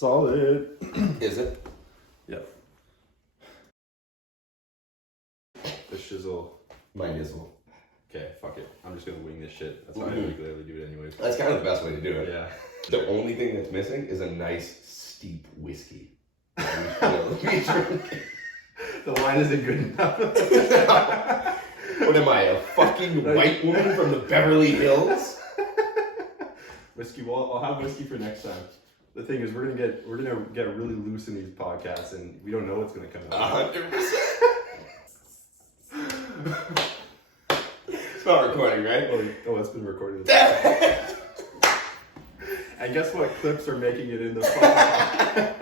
Solid. Is it? Yep. The shizzle. My nizzle. Okay, fuck it. I'm just gonna wing this shit. That's how I regularly do it anyways. That's kind of the best way to do it. Yeah. The only thing that's missing is a nice steep whiskey. The line isn't good enough. What am I, a fucking white woman from the Beverly Hills? Whiskey. Well, I'll have whiskey for next time. The thing is, we're gonna get really loose in these podcasts, and we don't know what's gonna come out. 100%. It's not recording, right? Oh, it's been recorded. And guess what? Clips are making it in the podcast.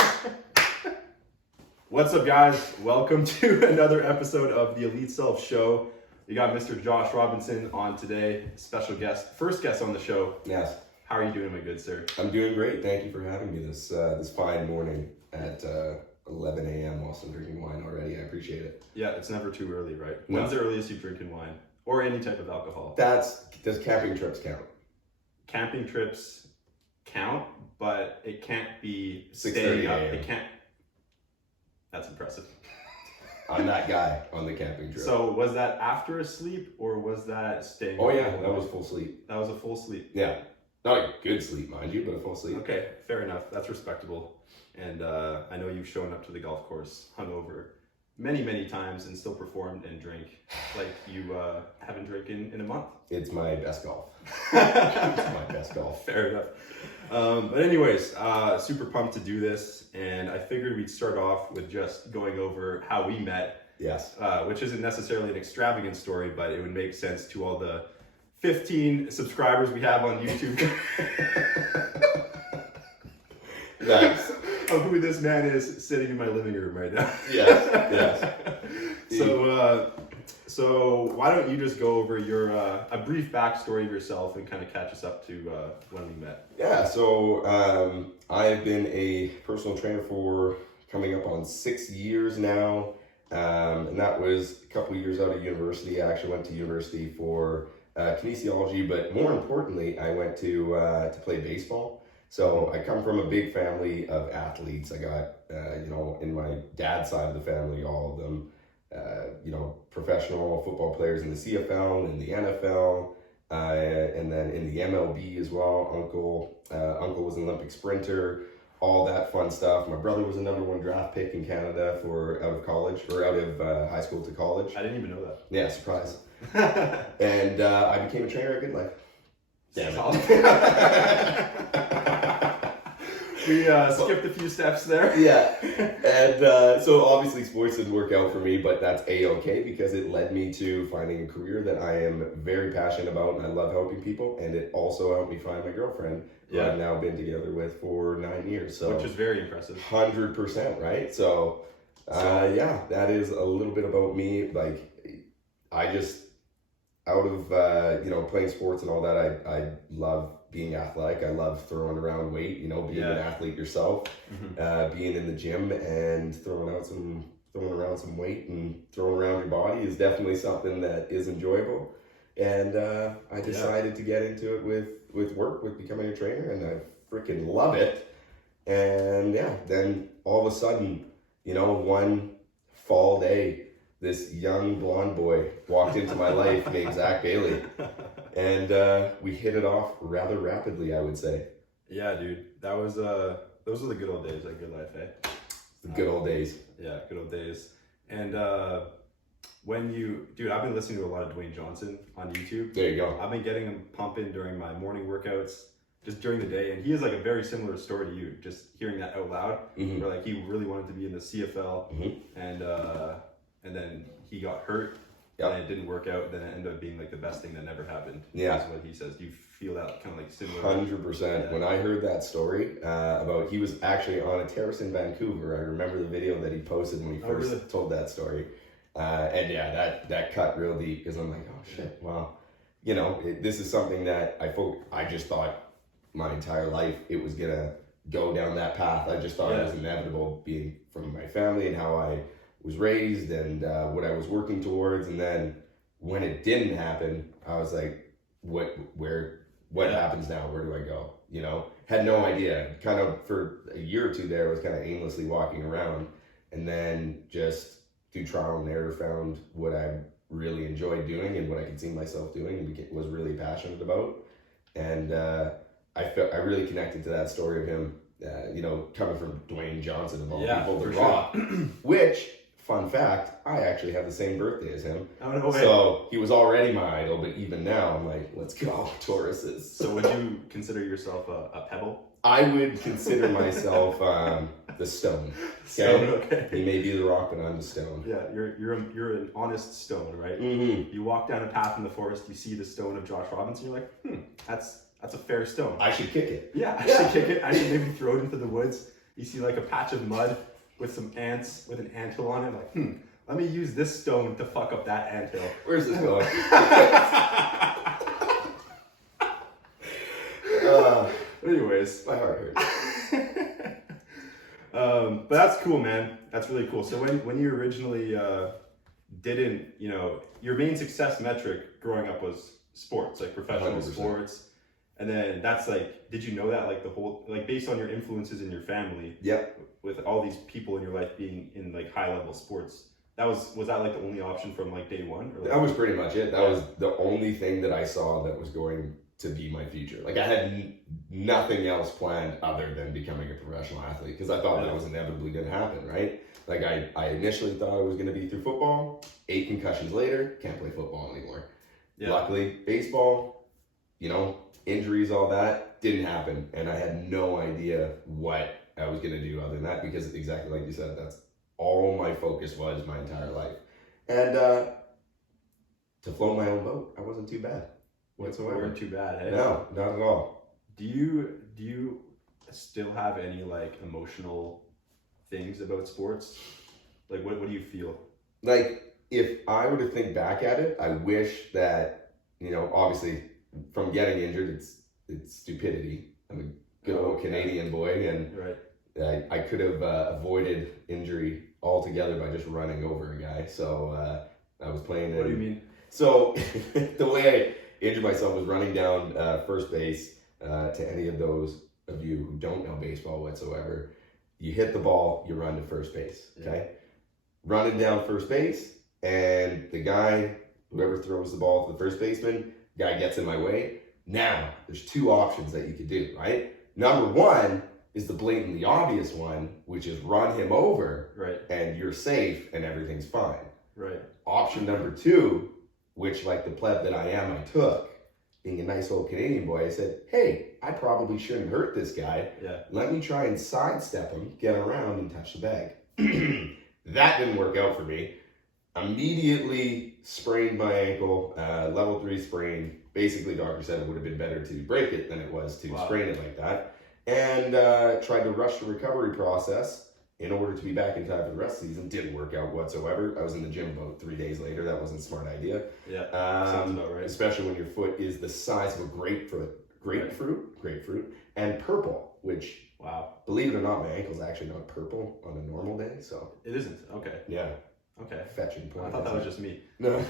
What's up, guys? Welcome to another episode of the Elite Self Show. We got Mr. Josh Robinson on today, special guest, first guest on the show. Yes. How are you doing, my good sir? I'm doing great. Thank you for having me this fine morning at 11 a.m. whilst I'm drinking wine already. I appreciate it. Yeah, it's never too early, right? No. When's the earliest you drink in wine? Or any type of alcohol? Does camping trips count? Camping trips count, but it can't be 6:30 staying up. a.m. It can't. That's impressive. I'm that guy on the camping trip. So was that after a sleep or was that staying? Oh up yeah, the whole that night? was full sleep. That was a full sleep. Yeah. Not a good sleep, mind you, but a full sleep. Okay, fair enough. That's respectable. And I know you've shown up to the golf course hungover many times and still performed and drank like you haven't drank in a month. It's my best golf. It's my best golf. Fair enough. But anyways, super pumped to do this, and I figured we'd start off with just going over how we met. Yes. Which isn't necessarily an extravagant story, but it would make sense to all the 15 subscribers we have on YouTube. Nice. Of who this man is sitting in my living room right now. Yes. So why don't you just go over your a brief backstory of yourself and kind of catch us up to when we met? Yeah, so I've been a personal trainer for coming up on 6 years now. And that was a couple of years out of university. I actually went to university for kinesiology, but more importantly, I went to play baseball. So I come from a big family of athletes. I got, in my dad's side of the family, all of them, professional football players in the CFL and in the NFL, and then in the MLB as well. Uncle was an Olympic sprinter, all that fun stuff. My brother was a #1 draft pick in Canada for out of high school to college. I didn't even know that. Yeah, surprise. And I became a trainer at Good Life. Damn it. We skipped a few steps there. Yeah, and so obviously sports didn't work out for me, but that's A-okay because it led me to finding a career that I am very passionate about and I love helping people, and it also helped me find my girlfriend, who I've now been together with for 9 years. So which is very impressive. 100%, right? So yeah, that is a little bit about me. Like, I just, out of playing sports and all that, I love being athletic. I love throwing around weight, being an athlete yourself, being in the gym and throwing around some weight and throwing around your body is definitely something that is enjoyable. And I decided to get into it with becoming a trainer, and I freaking love it. And yeah, then all of a sudden, one fall day, this young blonde boy walked into my life named Zach Bailey. And we hit it off rather rapidly, I would say. Yeah, dude. Those were the good old days at Good Life, eh? The good old days. Yeah, good old days. And I've been listening to a lot of Dwayne Johnson on YouTube. There you go. I've been getting him pumping during my morning workouts, just during the day. And he has like a very similar story to you, just hearing that out loud. Mm-hmm. Where like he really wanted to be in the CFL, and then he got hurt. Yep. And it didn't work out, then it ended up being like the best thing that never happened. Yeah. That's what he says. Do you feel that kind of like similar? 100%. Yeah. When I heard that story about, he was actually on a terrace in Vancouver. I remember the video that he posted when he first told that story. And yeah, that cut real deep because I'm like, oh shit, wow. This is something that I just thought my entire life it was going to go down that path. I just thought it was inevitable, being from my family and how I was raised and what I was working towards. And then when it didn't happen, I was like, what happens now? Where do I go? had no idea. Kind of for a year or two there, I was kind of aimlessly walking around, and then just through trial and error found what I really enjoyed doing and what I could see myself doing and was really passionate about. And I really connected to that story of him, coming from Dwayne Johnson of all people, The Rock, which, fun fact, I actually have the same birthday as him. Oh, no way. So he was already my idol, but even now I'm like, let's go, Tauruses. So would you consider yourself a pebble? I would consider myself the stone. Okay? He may be the rock, but I'm the stone. Yeah, you're an honest stone, right? Mm-hmm. You walk down a path in the forest, you see the stone of Josh Robinson, you're like, that's a fair stone. I should kick it. Yeah, I should kick it. I should maybe throw it into the woods. You see like a patch of mud with some ants with an anthill on it, like, let me use this stone to fuck up that anthill. Where's this going? Anyways, my heart hurts. But that's cool, man. That's really cool. So when you originally didn't, your main success metric growing up was sports, like professional 100%. sports. And then that's like, did you know that like the whole, like based on your influences in your family, Yep. with all these people in your life being in like high level sports, was that like the only option from like day one? Or like, That was pretty much it. That was the only thing that I saw that was going to be my future. Like I had nothing else planned other than becoming a professional athlete because I thought that was inevitably going to happen, right? Like I initially thought it was going to be through football. 8 concussions later, can't play football anymore. Yeah. Luckily, baseball, injuries, all that didn't happen. And I had no idea what I was going to do other than that because exactly like you said, that's all my focus was my entire life. And to float my own boat, I wasn't too bad whatsoever. You weren't too bad, eh? No, not at all. Do you still have any like emotional things about sports? Like what do you feel? Like if I were to think back at it, I wish that, obviously from getting injured, it's stupidity. I'm a good old Canadian boy, and right. I could have avoided injury altogether by just running over a guy. So I was playing. What do you mean? So the way I injured myself was running down first base. To any of those of you who don't know baseball whatsoever, you hit the ball, you run to first base. Okay, running down first base, and the guy, whoever throws the ball to the first baseman, guy gets in my way. Now there's 2 options that you could do. Right, number one is the blatantly obvious one, which is run him over, right, and you're safe and everything's fine. Right. Option number 2, which like the pleb that I am, I took, being a nice old Canadian boy, I said, hey, I probably shouldn't hurt this guy. Yeah. Let me try and sidestep him, get around and touch the bag. That didn't work out for me. Immediately sprained my ankle, level 3 sprain. Basically, doctor said it would have been better to break it than it was to sprain it like that. And tried to rush the recovery process in order to be back in time for the rest of the season. Didn't work out whatsoever. I was in the gym about 3 days later. That wasn't a smart idea. Yeah, sounds about right. Especially when your foot is the size of a grapefruit, and purple, which, wow, believe it or not, my ankle's actually not purple on a normal day. So it isn't. Okay. Yeah. Okay. Fetching point. I thought that was just me. No,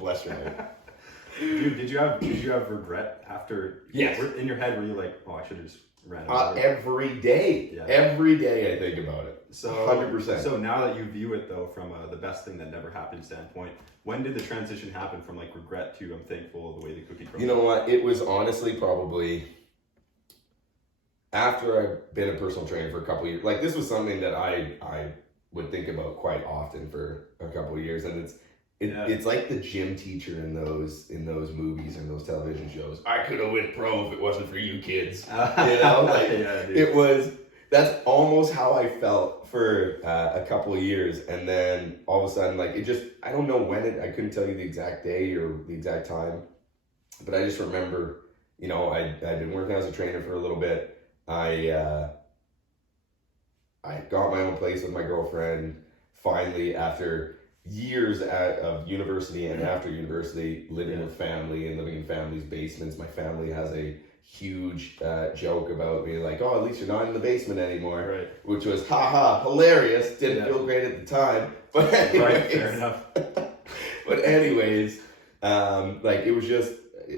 bless your heart. Dude, did you have regret after? Yes. In your head, were you like, oh, I should have just ran over? Every day. Yeah. Every day I think about it. So 100%. So now that you view it though from the best thing that never happened standpoint, when did the transition happen from like regret to I'm thankful the way the cookie crumbled? You know what? It was honestly probably after I've been a personal trainer for a couple of years. Like this was something that I would think about quite often for a couple of years, and it's like the gym teacher in those movies and those television shows. I could have went pro if it wasn't for you kids. That's almost how I felt for a couple of years, and then all of a sudden, like I don't know when I couldn't tell you the exact day or the exact time, but I just remember, I'd been working as a trainer for a little bit. I got my own place with my girlfriend finally after years of university and after university, living with family and living in family's basements. My family has a huge joke about me, like, oh, at least you're not in the basement anymore, right? Which was hilarious. Didn't feel great at the time, but anyways, fair enough. But anyways, like it was just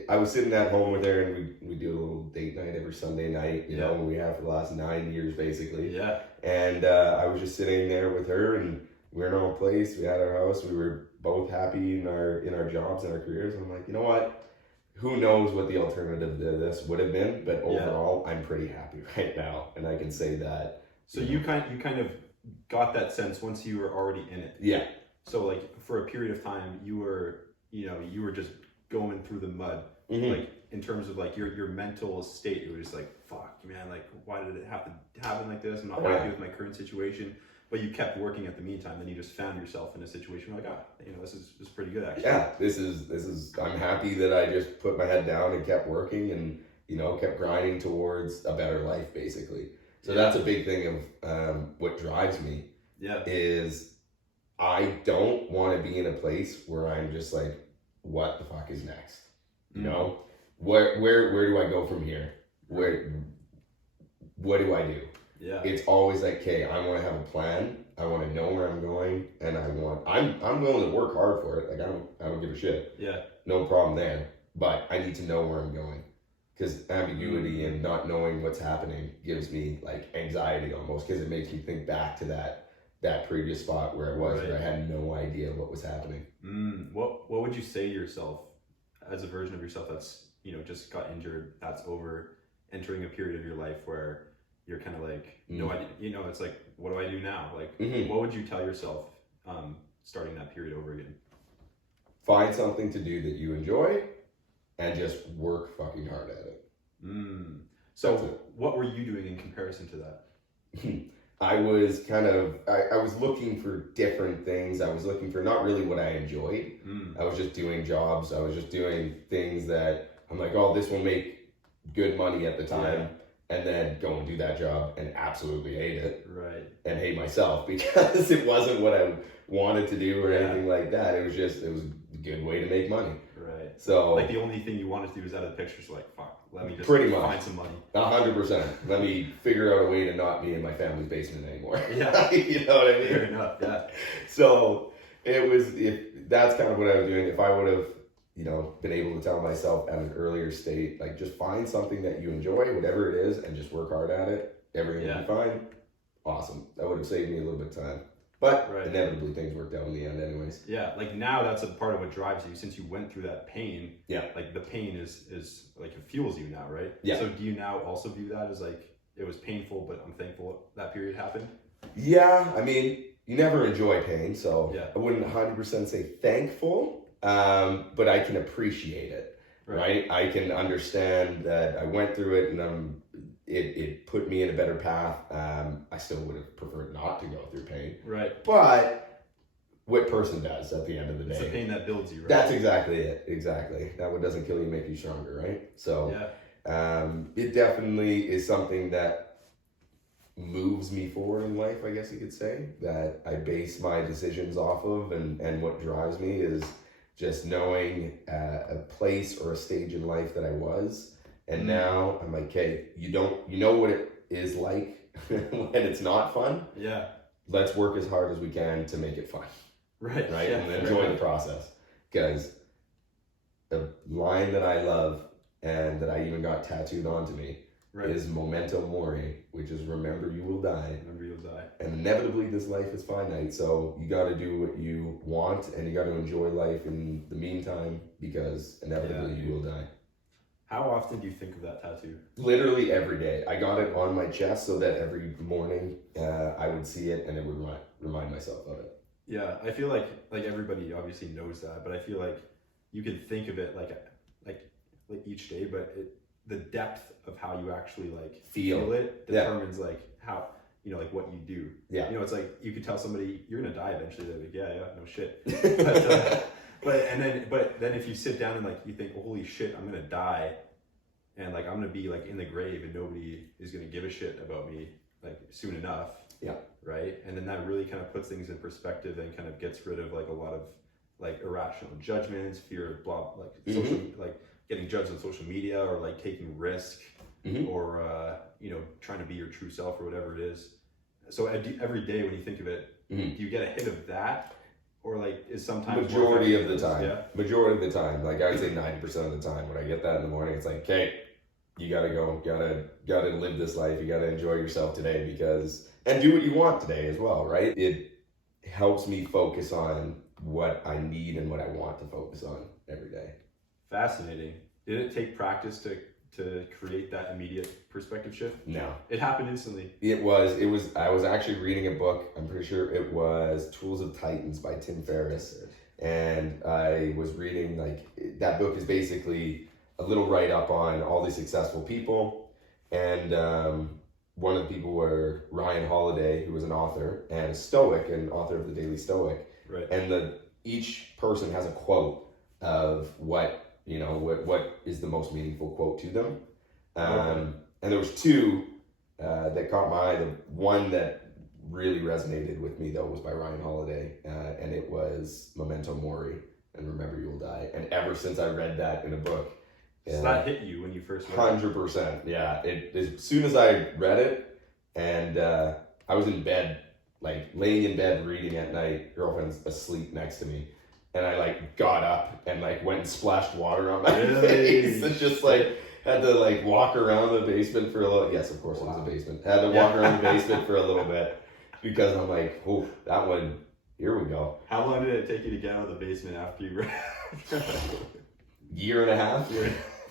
I was sitting at home with her and we do a little date night every Sunday night, you know, we have for the last 9 years basically. Yeah. And I was just sitting there with her, and we were in our place, we had our house, we were both happy in our jobs and our careers. And I'm like, you know what? Who knows what the alternative to this would have been, but overall, I'm pretty happy right now, and I can say that. So you kind of got that sense once you were already in it. Yeah. So like for a period of time, you were just going through the mud, like in terms of like your mental state. It was just like, fuck, man, like why did it have to happen like this? I'm not happy with my current situation. But you kept working at the meantime, then you just found yourself in a situation like, this is pretty good actually. Yeah, this is. I'm happy that I just put my head down and kept working, and kept grinding towards a better life, basically. So that's a big thing of what drives me. Yeah, is I don't want to be in a place where I'm just like, what the fuck is next? You know, where do I go from here? What do I do? Yeah. It's always like, okay, I want to have a plan. I want to know where I'm going, and I'm willing to work hard for it. Like I don't give a shit. Yeah. No problem there. But I need to know where I'm going, because ambiguity and not knowing what's happening gives me like anxiety almost, because it makes me think back to that previous spot where I was, where I had no idea what was happening. What would you say to yourself as a version of yourself that's just got injured, that's over, entering a period of your life where you're kind of like, no idea, it's like, what do I do now? Like, what would you tell yourself starting that period over again? Find something to do that you enjoy and just work fucking hard at it. So what were you doing in comparison to that? I was I was looking for different things. I was looking for not really what I enjoyed. I was just doing jobs. I was just doing things that I'm like, oh, this will make good money at the time. Yeah. And then go and do that job and absolutely hate it. Right. And hate myself because it wasn't what I wanted to do or anything like that. It was a good way to make money. Right. So like the only thing you wanted to do was out of the picture. So like, fuck, let me just pretty much find some money. 100%. Let me figure out a way to not be in my family's basement anymore. Yeah. You know what I mean? Fair enough. Yeah. So that's kind of what I was doing. If I would have, been able to tell myself at an earlier state, like just find something that you enjoy, whatever it is, and just work hard at it. Everything will be fine. Awesome. That would have saved me a little bit of time. But inevitably things worked out in the end anyways. Yeah, like now that's a part of what drives you, since you went through that pain. Yeah. Like the pain is like it fuels you now, right? Yeah. So do you now also view that as like, it was painful, but I'm thankful that period happened? Yeah, I mean, you never enjoy pain, so I wouldn't 100% say thankful. But I can appreciate it, right? I can understand that I went through it, and it put me in a better path. I still would have preferred not to go through pain, right? But what person does at the end of the day? It's the pain that builds you, right? That's exactly it. Exactly. That what doesn't kill you make you stronger, right? So it definitely is something that moves me forward in life, I guess you could say, that I base my decisions off of, and what drives me is just knowing a place or a stage in life that I was, and now I'm like, okay, you know what it is like when it's not fun. Yeah. Let's work as hard as we can to make it fun. Right. Right. Yeah, and enjoy the process. Because the line that I love and that I even got tattooed onto me is memento mori, which is remember you will die. Remember you will die. And inevitably this life is finite, so you got to do what you want, and you got to enjoy life in the meantime, because inevitably you will die. How often do you think of that tattoo? Literally every day. I got it on my chest so that every morning I would see it and it would remind myself of it. Yeah, I feel like everybody obviously knows that, but I feel like you can think of it like each day, but the depth of how you actually feel it determines how like what you do. Yeah. It's like you could tell somebody you're gonna die eventually. They're like, yeah, no shit. But then if you sit down and you think, oh, holy shit, I'm gonna die, and I'm gonna be in the grave, and nobody is gonna give a shit about me soon enough. Yeah. Right. And then that really kind of puts things in perspective and kind of gets rid of a lot of irrational judgments, fear of social getting judged on social media, or taking risk, or trying to be your true self or whatever it is. So every day when you think of it, do you get a hit of that, or is sometimes majority of the time? Yeah. Majority of the time, I would say 90% of the time, when I get that in the morning, it's like, okay, you gotta go, gotta live this life. You gotta enjoy yourself today and do what you want today as well, right? It helps me focus on what I need and what I want to focus on every day. Fascinating. Did it take practice to create that immediate perspective shift? No. It happened instantly. It was, I was actually reading a book, I'm pretty sure it was Tools of Titans by Tim Ferriss. And I was reading, like, that book is basically a little write-up on all these successful people. And one of the people were Ryan Holiday, who was an author, and a Stoic, and author of the Daily Stoic. Right. And each person has a quote of what is the most meaningful quote to them. And there was two that caught my eye. The one that really resonated with me, though, was by Ryan Holiday, and it was Memento Mori, and remember you'll die. And ever since I read that in a book, so that hit you when you first read it? 100%, yeah. As soon as I read it, and I was in bed, like laying in bed reading at night, girlfriend's asleep next to me, and I like got up and like went and splashed water on my face, and just like had to like walk around the basement for a little. Yes, of course, it was a basement. Had to walk around the basement for a little bit because I'm like, oh, that one. Here we go. How long did it take you to get out of the basement after you read? Year and a half.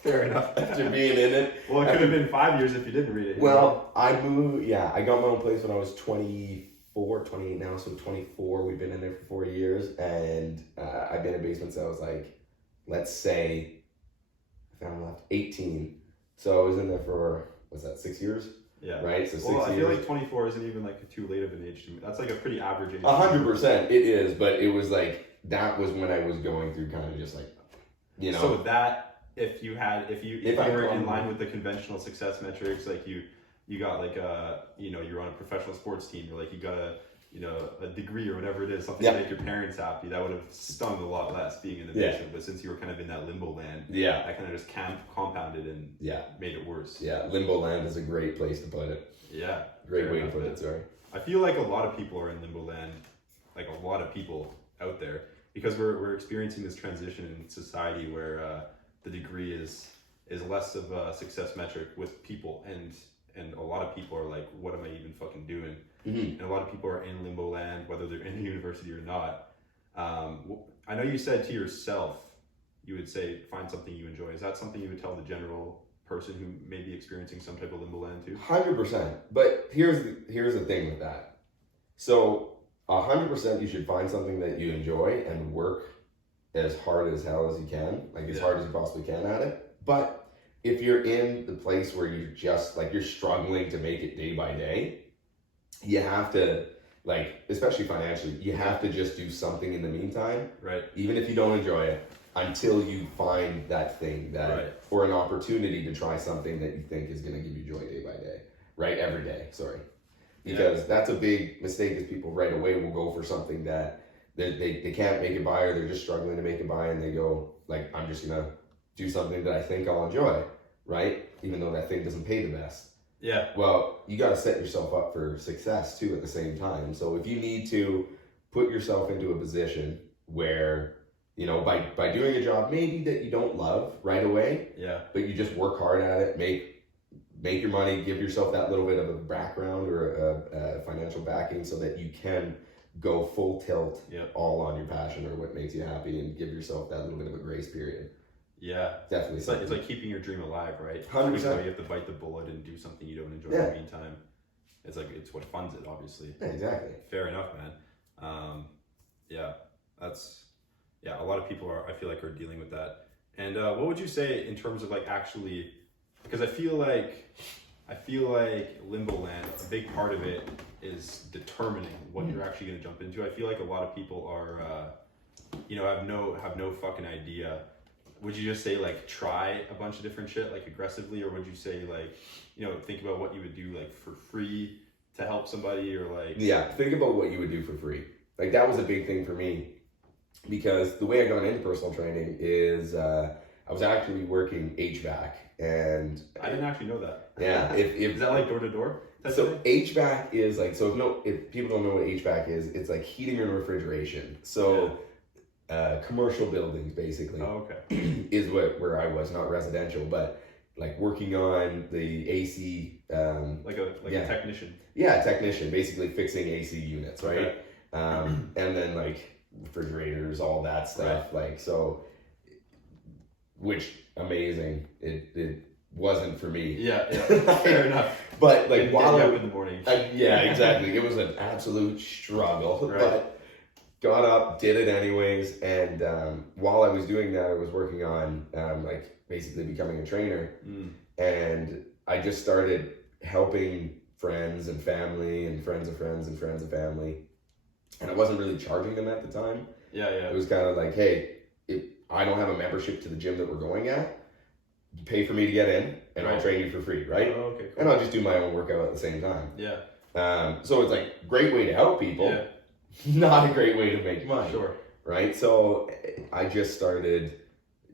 Fair enough. After being in it. Well, it could have been 5 years if you didn't read it. Well, I moved. Yeah, I got my own place when I was 24, 28 now, so 24. We've been in there for 4 years, and I've been in basements since I was like, let's say, I found left 18. So I was in there for, what's that, 6 years? Yeah. Right? So 6 years. I feel years. like 24 isn't even like too late of an age to me. That's like a pretty average age. 100%. It is, but it was like, that was when I was going through kind of just like, you know. So that, if you were in line with the conventional success metrics, like you got like you're on a professional sports team, or like you got a degree or whatever it is, something to make your parents happy, that would have stung a lot less being in the basement. But since you were kind of in that limbo land, that kind of just compounded and made it worse. Yeah, limbo land is a great place to put it. Yeah. Great way to put it, sorry. I feel like a lot of people are in limbo land, like a lot of people out there, because we're experiencing this transition in society where the degree is less of a success metric with people, and a lot of people are like, what am I even fucking doing? And a lot of people are in limbo land, whether they're in university or not. I know you said to yourself, you would say, find something you enjoy. Is that something you would tell the general person who may be experiencing some type of limbo land too? 100%. But here's the thing with that. So 100% you should find something that you enjoy and work as hard as hell as you can, like as hard as you possibly can at it. But if you're in the place where you're just like, you're struggling to make it day by day, you have to, like, especially financially, you have to just do something in the meantime, right? Even if you don't enjoy it, until you find that thing or an opportunity to try something that you think is going to give you joy day by day, right? Every day, sorry. Because that's a big mistake, is people right away will go for something that they can't make it by, or they're just struggling to make it by, and they go like, I'm just gonna do something that I think I'll enjoy, right? Even though that thing doesn't pay the best. Yeah. Well, you got to set yourself up for success too at the same time. So if you need to put yourself into a position where, by doing a job maybe that you don't love right away, but you just work hard at it, make your money, give yourself that little bit of a background or a financial backing so that you can go full tilt all on your passion or what makes you happy, and give yourself that little bit of a grace period. Yeah, definitely. It's like keeping your dream alive, right? 100%. You have to bite the bullet and do something you don't enjoy in the meantime. It's like, it's what funds it, obviously. Yeah, exactly. Fair enough, man. A lot of people I feel like are dealing with that. And what would you say in terms of like actually, because I feel like limbo land, a big part of it is determining what you're actually going to jump into. I feel like a lot of people are, have no fucking idea. Would you just say like try a bunch of different shit like aggressively, or would you say like, think about what you would do like for free to help somebody, or like? Yeah, think about what you would do for free. Like that was a big thing for me, because the way I got into personal training is I was actually working HVAC, and I didn't actually know that. Yeah, is that like door to door? So HVAC is like, if people don't know what HVAC is, it's like heating and refrigeration. So commercial buildings basically is where I was, not residential, but like working on the AC, like a technician. Yeah, technician, basically fixing AC units, right? Okay. And then like refrigerators, all that stuff, like so. Which amazing. It wasn't for me. Yeah, fair enough. But like while up in the morning. Yeah, exactly. It was an absolute struggle. Right. But got up, did it anyways, and while I was doing that, I was working on like basically becoming a trainer, and I just started helping friends and family and friends of friends and friends of family, and I wasn't really charging them at the time. Yeah. It was kind of like, hey, if I don't have a membership to the gym that we're going at, you pay for me to get in, and I'll train you for free, right? Oh, okay, cool. And I'll just do my own workout at the same time. Yeah. So it's like great way to help people. Yeah. Not a great way to make money. Sure. Right? So I just started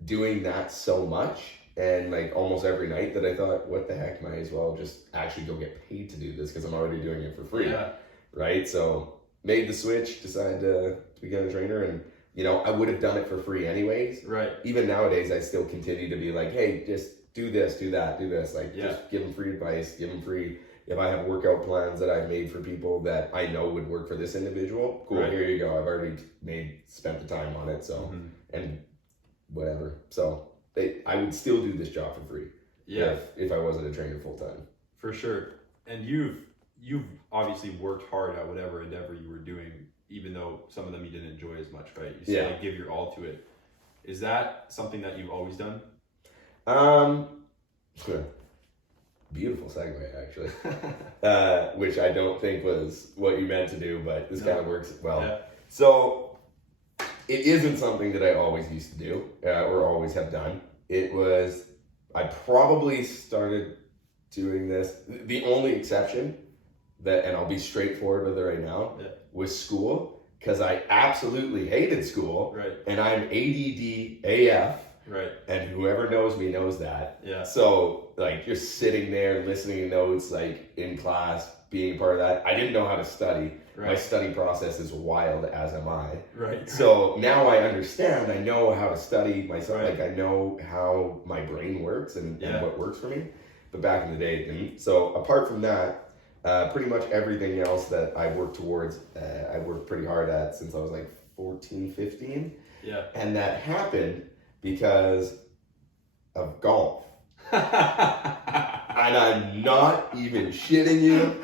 doing that so much, and like almost every night, that I thought, what the heck, might as well just actually go get paid to do this because I'm already doing it for free. Yeah. Right? So made the switch, decided to become a trainer, and you know, I would have done it for free anyways. Right. Even nowadays, I still continue to be like, hey, just do this, do that, do this. Like, just give them free advice, give them free. If I have workout plans that I've made for people that I know would work for this individual, cool, here you go. I've already spent the time on it. So, and whatever. So I would still do this job for free. Yeah. If I wasn't a trainer full time. For sure. And you've obviously worked hard at whatever endeavor you were doing, even though some of them you didn't enjoy as much, right? You still give your all to it. Is that something that you've always done? Beautiful segue, actually. Which I don't think was what you meant to do, but this kind of works well. Yeah. So it isn't something that I always used to do or always have done. I probably started doing this. The only exception and I'll be straightforward with it right now, was school, because I absolutely hated school. Right. And I'm ADD AF. Right. And whoever knows me knows that. Yeah. So like just sitting there listening to notes, like in class, being a part of that. I didn't know how to study. Right. My study process is wild, as am I. Right. So now I understand. I know how to study myself. Right. Like I know how my brain works and what works for me. But back in the day, it didn't. So apart from that, pretty much everything else that I worked towards, I worked pretty hard at since I was like 14, 15. Yeah. And that happened because of golf. And I'm not even shitting you.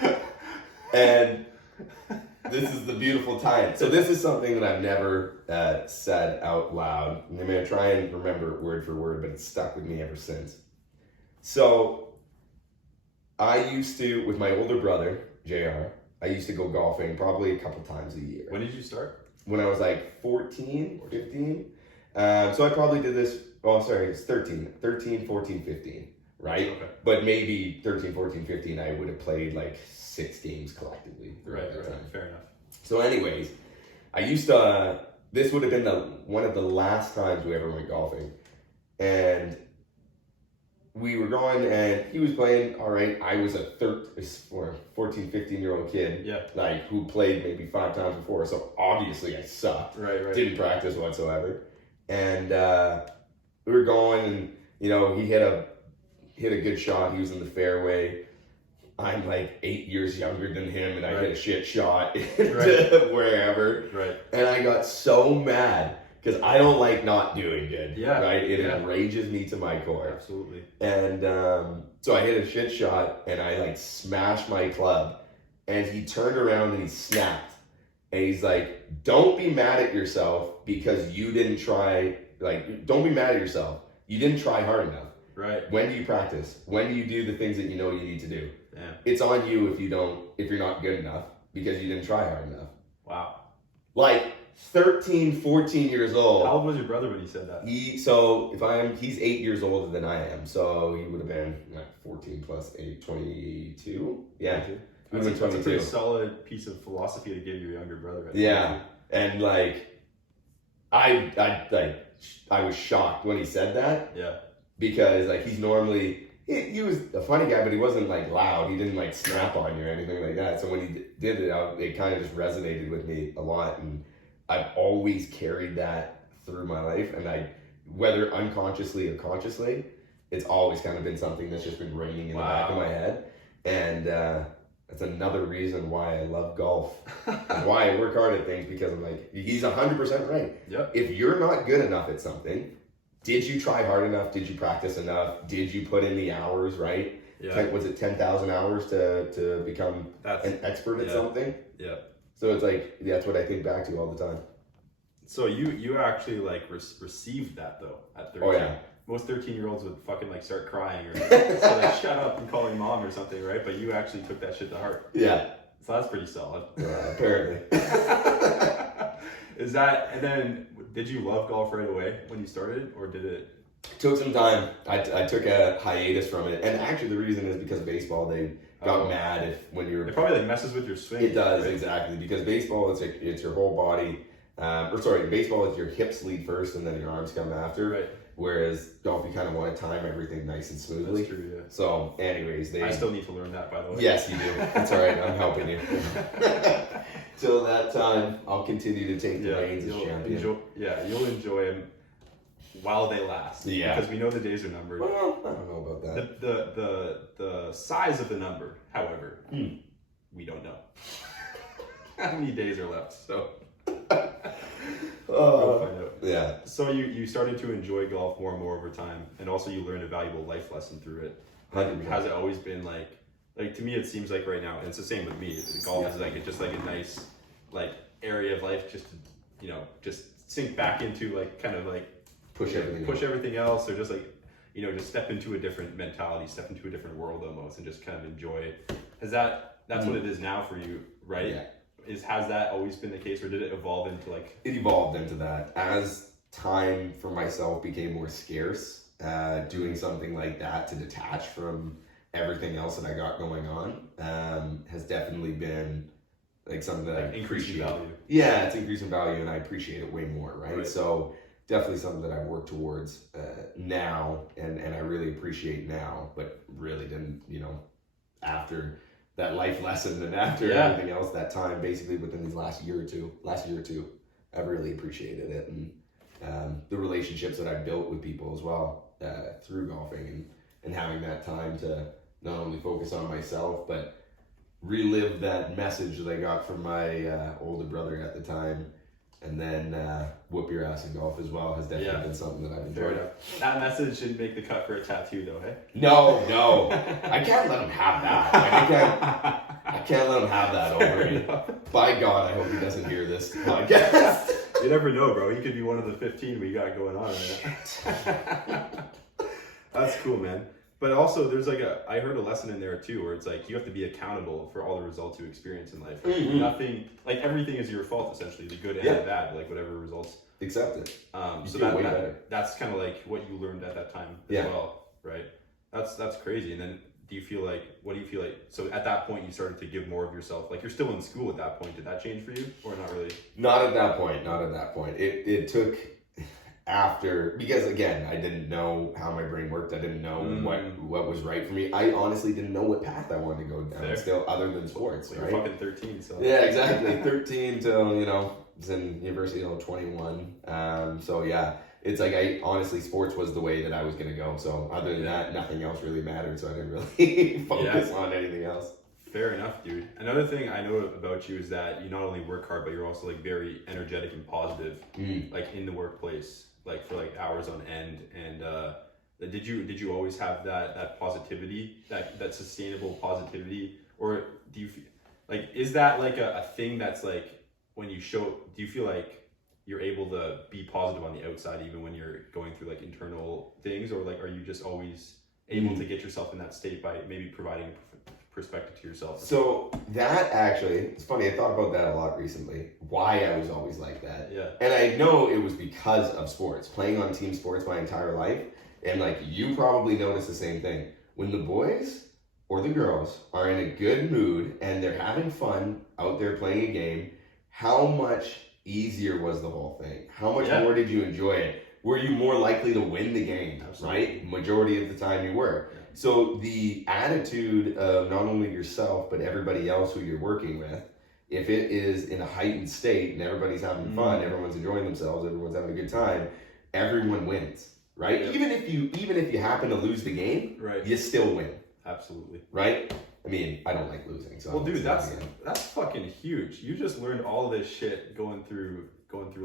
And this is the beautiful time. So this is something that I've never said out loud. I'm going to try and remember it word for word, but it's stuck with me ever since. So I used to, with my older brother, JR, I used to go golfing probably a couple times a year. When did you start? When I was like 14, 15. So I probably did this, it's 13, 14, 15, right? Okay. But maybe 13, 14, 15, I would have played like 6 games collectively. Right, fair enough. So anyways, I used to, this would have been one of the last times we ever went golfing. And we were going and he was playing all right. I was a 14, 15-year-old kid, like who played maybe 5 times before. So obviously I sucked. Right. Didn't practice whatsoever. And we were going and, you know, he hit a good shot. He was in the fairway. I'm like 8 years younger than him and I hit a shit shot wherever. Right. And I got so mad. Because I don't like not doing good, right? It enrages me to my core. Absolutely. And so I hit a shit shot and I like smashed my club. And he turned around and he snapped. And he's like, don't be mad at yourself because you didn't try, like, don't be mad at yourself. You didn't try hard enough. Right. When do you practice? When do you do the things that you know you need to do? Yeah. It's on you if you're not good enough because you didn't try hard enough. Wow. Like, 13, 14 years old. How old was your brother when you said that? He's 8 years older than I am. So he would have been 14 plus 8, 22. Yeah. That's a pretty solid piece of philosophy to give your younger brother. Yeah. And like, I was shocked when he said that. Yeah. Because like he's normally, he was a funny guy, but he wasn't like loud. He didn't like snap on you or anything like that. So when he did it, it kind of just resonated with me a lot. And I've always carried that through my life, and whether unconsciously or consciously, it's always kind of been something that's just been ringing in the back of my head. And that's another reason why I love golf and why I work hard at things, because I'm like, he's 100% right. Yep. If you're not good enough at something, did you try hard enough? Did you practice enough? Did you put in the hours, right? Yeah. Was it 10,000 hours to become an expert at something? Yeah. So it's like, that's what I think back to all the time. So you actually like received that though at 13. Oh yeah. Most 13-year-olds would fucking like start crying or say like shut up and calling mom or something, right? But you actually took that shit to heart. Yeah. So that's pretty solid. Apparently. Is that, and then did you love golf right away when you started, or did it? Took some time. I took a hiatus from it, and actually the reason is because baseball, they got mad when you're. It probably like messes with your swing. It does, right? Exactly, because baseball it's your whole body. Baseball is your hips lead first, and then your arms come after. Right. Whereas golf, you kind of want to time everything nice and smoothly. That's true, yeah. So, anyways, I still need to learn that, by the way. Yes, you do. That's all right. I'm helping you. Till that time, I'll continue to take the reins as champion. You'll enjoy them while they last. Yeah. Because we know the days are numbered. Well, I don't know about that. The size of the number, however, we don't know. How many days are left? So. We'll find out. Yeah. So you started to enjoy golf more and more over time, and also you learned a valuable life lesson through it. 100%. Has it always been like to me it seems like right now, and it's the same with me. Golf is like it's just like a nice like area of life just to just sink back into like kind of like push everything else, or just like just step into a different mentality, step into a different world almost, and just kind of enjoy it. That's what it is now for you, right? Yeah. Has that always been the case, or did it evolve into like? It evolved into that as time for myself became more scarce. Doing something like that to detach from everything else that I got going on has definitely been like something that I appreciate. Value. Yeah, it's increasing value, and I appreciate it way more. Right. So definitely something that I work towards now, and I really appreciate now, but really didn't after that life lesson and after everything else, that time basically within these last year or two, I've really appreciated it, and the relationships that I've built with people as well through golfing, and having that time to not only focus on myself but relive that message that I got from my older brother at the time, and then whoop your ass in golf as well has definitely been something that I've enjoyed. That message didn't make the cut for a tattoo though, hey? No. I can't let him have that. I can't let him have that over me. By God, I hope he doesn't hear this podcast. You never know, bro. He could be one of the 15 we got going on right now. That's cool, man. But also, there's I heard a lesson in there too, where it's like you have to be accountable for all the results you experience in life. Nothing, everything is your fault essentially, the good and the bad, whatever results. Accept it. So that's kind of like what you learned at that time as well, right? That's crazy. And then what do you feel like? So at that point, you started to give more of yourself. Like you're still in school at that point. Did that change for you, or not really? Not at that point. It took. After, because again, I didn't know how my brain worked. I didn't know what was right for me. I honestly didn't know what path I wanted to go down still, other than sports. Well, you're fucking 13, so. Yeah, exactly. 13 till, was in university till 21. So yeah, it's like sports was the way that I was going to go. So other than that, nothing else really mattered. So I didn't really focus on anything else. Fair enough, dude. Another thing I know about you is that you not only work hard, but you're also like very energetic and positive, like in the workplace. Like for like hours on end, and did you always have that positivity, that sustainable positivity, or do you like is that like a thing that's like when you show? Do you feel like you're able to be positive on the outside even when you're going through like internal things, or like are you just always able to get yourself in that state by maybe providing perspective to yourself? So that actually, it's funny, I thought about that a lot recently, why I was always like that. Yeah. And I know it was because of sports, playing on team sports my entire life. And like you probably notice the same thing. When the boys or the girls are in a good mood and they're having fun out there playing a game, how much easier was the whole thing? How much more did you enjoy it? Were you more likely to win the game? Absolutely. Right? Majority of the time you were. So the attitude of not only yourself, but everybody else who you're working with, if it is in a heightened state and everybody's having fun, everyone's enjoying themselves, everyone's having a good time, everyone wins, right? Yep. Even if you happen to lose the game, Right. you still win, Absolutely. right? I mean, I don't like losing, so Well, dude, that's fucking huge. You just learned all of this shit going through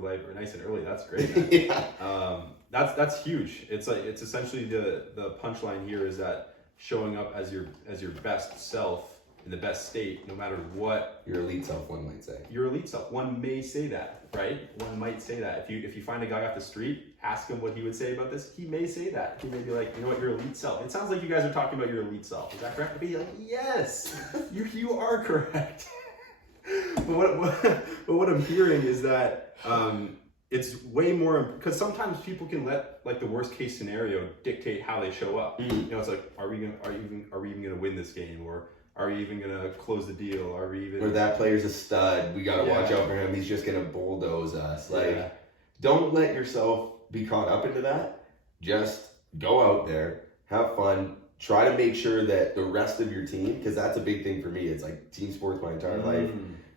life nice and early. That's great, man. yeah. That's huge. It's like it's essentially the punchline here is that showing up as your best self in the best state, no matter what. Your elite self, one might say. Your elite self. One may say that, right? One might say that. If you find a guy off the street, ask him what he would say about this. He may say that. He may be like, you know what, your elite self. It sounds like you guys are talking about your elite self. Is that correct? I'd be like, yes, you are correct. but what I'm hearing is that it's way more, because sometimes people can let like the worst case scenario dictate how they show up. You know, it's like, are we even gonna win this game, or are we even gonna close the deal? Are we even? Or that player's a stud. We gotta watch out for him. He's just gonna bulldoze us. Like, don't let yourself be caught up into that. Just go out there, have fun. Try to make sure that the rest of your team, because that's a big thing for me. It's like team sports my entire life.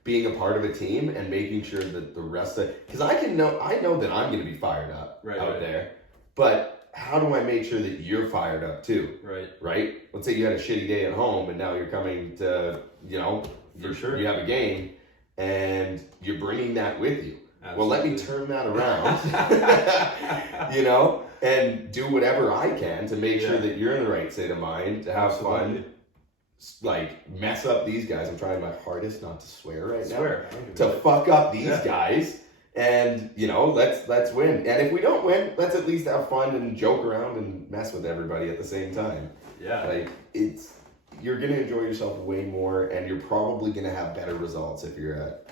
Being a part of a team and making sure that the rest of, because I know that I'm going to be fired up out there, but how do I make sure that you're fired up too? Right? Let's say you had a shitty day at home and now you're coming to, For sure. You have a game and you're bringing that with you. Absolutely. Well, let me turn that around, and do whatever I can to make sure that you're in the right state of mind, to have fun. Like, mess up these guys. I'm trying my hardest not to swear right now. To fuck up these guys, and let's win. And if we don't win, let's at least have fun and joke around and mess with everybody at the same time. Like, you're gonna enjoy yourself way more, and you're probably gonna have better results if you're at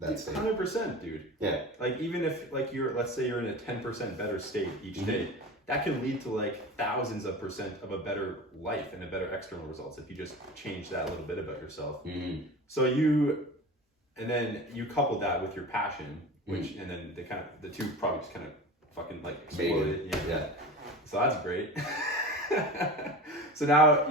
that state. 100%, dude. Yeah. Like, even if let's say you're in a 10% better state each day, that can lead to like thousands of percent of a better life and a better external results if you just change that a little bit about yourself. So and then you couple that with your passion, which and then the two probably just kind of fucking like exploded. So that's great. So now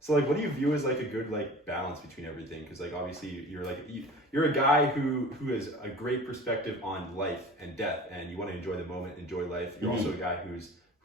so like, what do you view as like a good like balance between everything? Because like obviously you're a guy who has a great perspective on life and death, and you want to enjoy the moment, enjoy life. You're also a guy who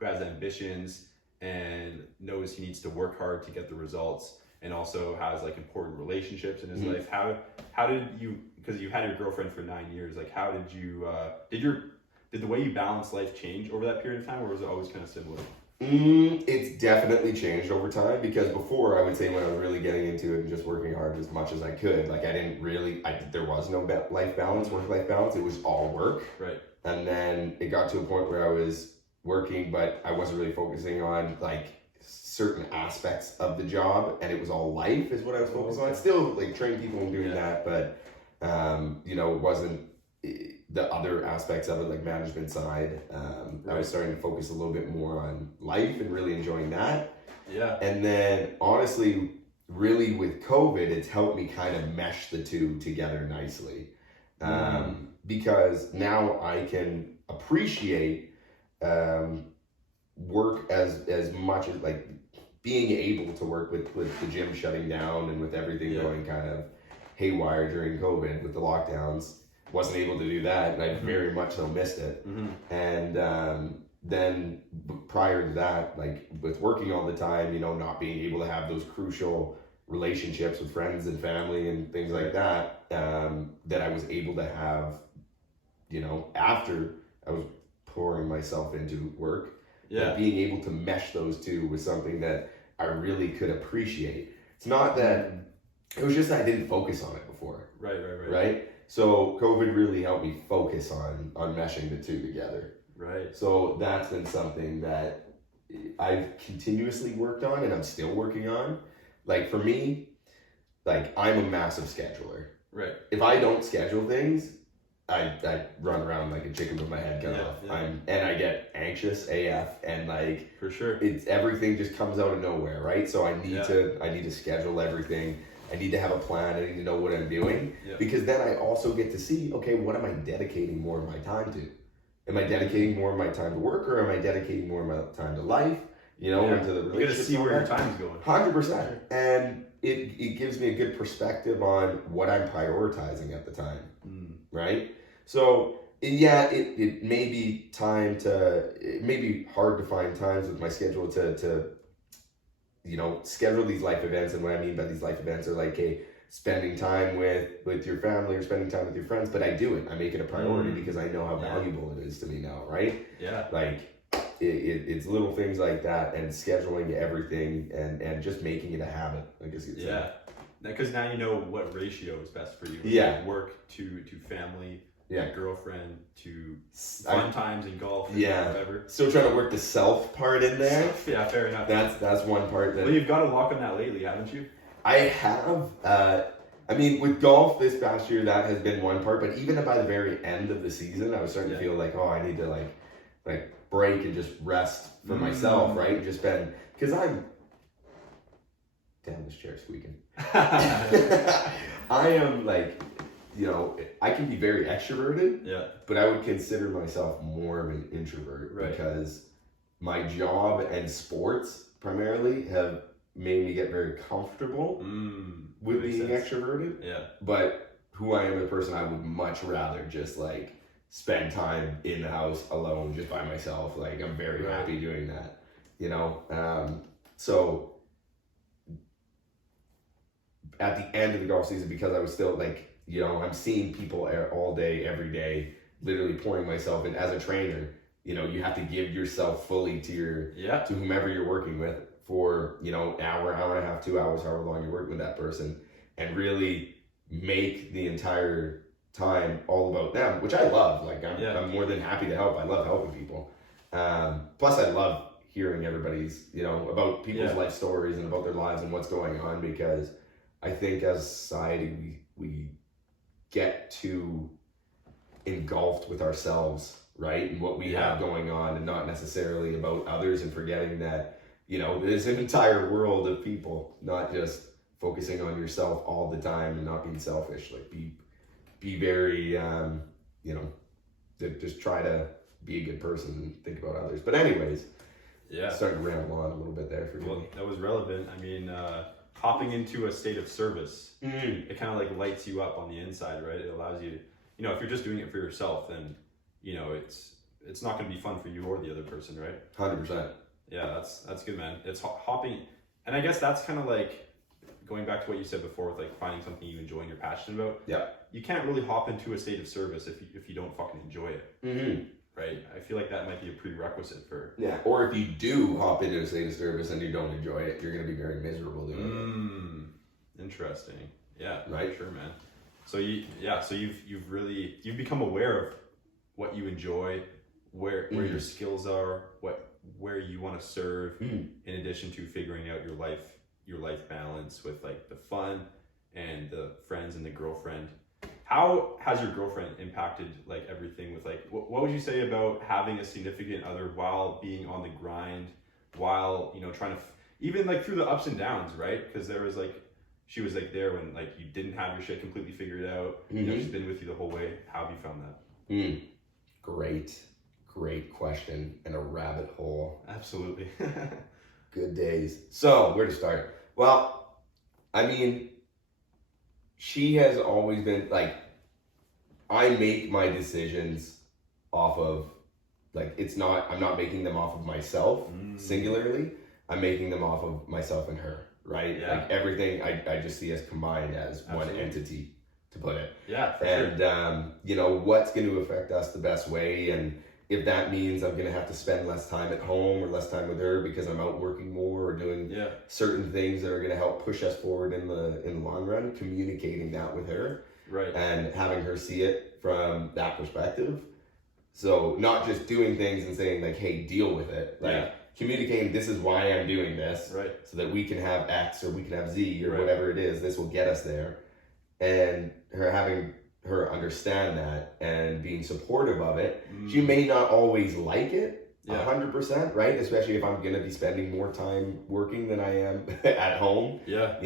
has ambitions and knows he needs to work hard to get the results, and also has like important relationships in his life. How did you? Because you had your girlfriend for 9 years. Like, how did you? Did the way you balance life change over that period of time, or was it always kind of similar? It's definitely changed over time, because before, I would say, when I was really getting into it and just working hard as much as I could, like, there was no work-life balance. It was all work. Right. And then it got to a point where I was working, but I wasn't really focusing on like certain aspects of the job, and it was all life is what I was focused on. Still like training people and doing that, but it wasn't the other aspects of it, like management side. I was starting to focus a little bit more on life and really enjoying that. And then honestly, really with COVID, it's helped me kind of mesh the two together nicely. Because now I can appreciate work as much as like being able to work with the gym shutting down and with everything going kind of haywire during COVID with the lockdowns. Wasn't able to do that, and I very much so missed it. And then prior to that, like with working all the time, not being able to have those crucial relationships with friends and family and things like that, that I was able to have, after I was pouring myself into work. Like being able to mesh those two was something that I really could appreciate. It's not that, it was just that I didn't focus on it before. Right? So COVID really helped me focus on meshing the two together. So that's been something that I've continuously worked on, and I'm still working on. Like for me, like I'm a massive scheduler. If I don't schedule things, I run around like a chicken with my head cut off. And I get anxious AF, and like for sure, it's everything just comes out of nowhere, right? So I need to schedule everything. I need to have a plan. I need to know what I'm doing, because then I also get to see, okay, what am I dedicating more of my time to? Am I dedicating more of my time to work, or am I dedicating more of my time to life? Into the you got to see where your time's going. 100%. And it gives me a good perspective on what I'm prioritizing at the time, right? So yeah, it may be it may be hard to find times with my schedule to schedule these life events. And what I mean by these life events are like, hey, spending time with your family or spending time with your friends, but I do it. I make it a priority because I know how valuable it is to me now, right? Yeah. Like it's little things like that, and scheduling everything and just making it a habit, I guess you'd say. Yeah. Because now you know what ratio is best for you. Yeah. Like work to family, Yeah. girlfriend to fun times in golf. And Yeah. whatever. Still trying to work the self part in there. Yeah, fair enough. That's one part that. Well, you've got to lock on that lately, haven't you? I have. I mean, with golf this past year, that has been one part. But even by the very end of the season, I was starting to feel like, oh, I need to like break and just rest for myself, right? Just been because I'm. Damn, this chair's squeaking. I am like, I can be very extroverted. Yeah. But I would consider myself more of an introvert because my job and sports primarily have made me get very comfortable with being extroverted. Yeah. But who I am as a person, I would much rather just like spend time in the house alone, just by myself. Like I'm very happy doing that, so at the end of the golf season, because I was still like, I'm seeing people all day, every day, literally pouring myself in as a trainer. You have to give yourself fully to to whomever you're working with for, hour and a half, 2 hours, however long you're working with that person, and really make the entire time all about them, which I love. Like I'm more than happy to help. I love helping people. Plus I love hearing everybody's, about people's life stories and about their lives and what's going on, because I think as a society, we get too engulfed with ourselves, right? And what we have going on, and not necessarily about others, and forgetting that, there's an entire world of people, not just focusing on yourself all the time and not being selfish. Like be very, just try to be a good person and think about others. But anyways, starting to ramble on a little bit there for you. Well, that was relevant. I mean, hopping into a state of service, it kind of like lights you up on the inside, right? It allows you, if you're just doing it for yourself, then, it's not going to be fun for you or the other person, right? 100%. Yeah, that's good, man. It's hopping, and I guess that's kind of like going back to what you said before with like finding something you enjoy and you're passionate about. Yeah. You can't really hop into a state of service if you don't fucking enjoy it. Right? I feel like that might be a prerequisite for... Yeah, or if you do hop into a state of service and you don't enjoy it, you're going to be very miserable doing it. Interesting. Yeah, right? Sure, man. So you've become aware of what you enjoy, where your skills are, where you want to serve, in addition to figuring out your life balance with like the fun and the friends and the girlfriend. How has your girlfriend impacted like everything with like, what would you say about having a significant other while being on the grind, while, trying to, even like through the ups and downs, right? Because there was like, she was like there when like you didn't have your shit completely figured out. She's been with you the whole way. How have you found that? Great question, and a rabbit hole. Absolutely. Good days. So where to start? Well, I mean, she has always been like, I make my decisions off of like, I'm not making them off of myself singularly. I'm making them off of myself and her, right? Yeah. Like everything I just see as combined as one entity, to put it. Yeah. And what's going to affect us the best way, and if that means I'm going to have to spend less time at home or less time with her because I'm out working more or doing certain things that are going to help push us forward in the long run, communicating that with her, right, and having her see it from that perspective. So not just doing things and saying like, hey, deal with it. Like communicating, this is why I'm doing this, right, so that we can have X or we can have Z or whatever it is. This will get us there. And having her understand that and being supportive of it. She may not always like it 100%, right? Especially if I'm going to be spending more time working than I am at home. Yeah.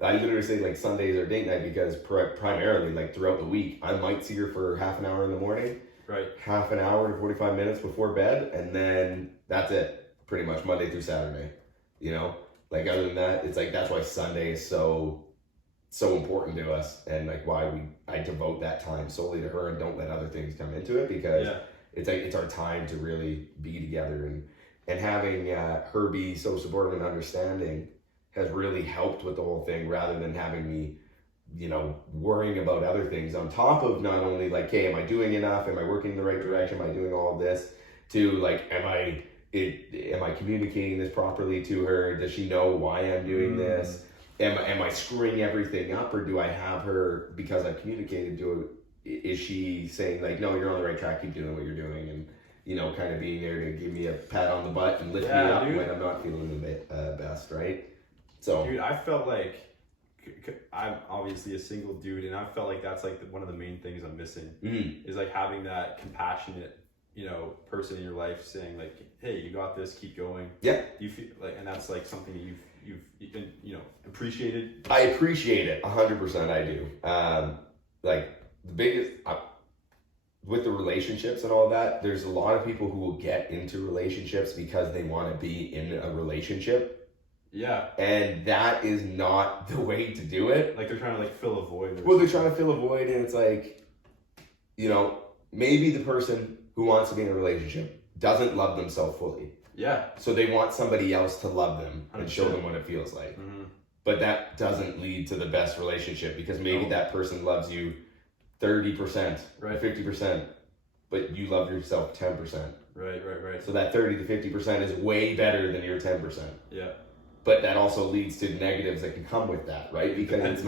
I literally say like Sundays are date night because primarily like throughout the week, I might see her for half an hour in the morning, right, half an hour to 45 minutes before bed. And then that's it, pretty much Monday through Saturday, Like other than that, it's like, that's why Sunday is so so important to us, and like why I devote that time solely to her and don't let other things come into it, because it's our time to really be together, and having her be so supportive and understanding has really helped with the whole thing, rather than having me, you know, worrying about other things on top of not only like, hey, am I doing enough? Am I working in the right direction? Am I doing all of this? To like, am I communicating this properly to her? Does she know why I'm doing this? Am I screwing everything up, or do I have her, because I've communicated to her, is she saying like, no, you're on the right track, keep doing what you're doing, and you know, kind of being there to give me a pat on the butt and lift me up when I'm not feeling the best, right? So, dude, I felt like, I'm obviously a single dude, and I felt like that's like one of the main things I'm missing is like having that compassionate, you know, person in your life saying like, hey, you got this, keep going. Yeah. You feel like, and that's like something that you've been, you know, appreciated. I appreciate it 100%. I do. Like the biggest with the relationships and all that, there's a lot of people who will get into relationships because they want to be in a relationship. Yeah. And that is not the way to do it. Like they're trying to like fill a void. Well, they're trying to fill a void, and it's like, you know, maybe the person who wants to be in a relationship doesn't love themselves fully. Yeah. So they want somebody else to love them 100%. and show them what it feels like. But that doesn't lead to the best relationship, because maybe that person loves you 30%, right, 50%, but you love yourself 10%. Right. So that 30 to 50% is way better than your 10%. Yeah. But that also leads to negatives that can come with that, right? Because it's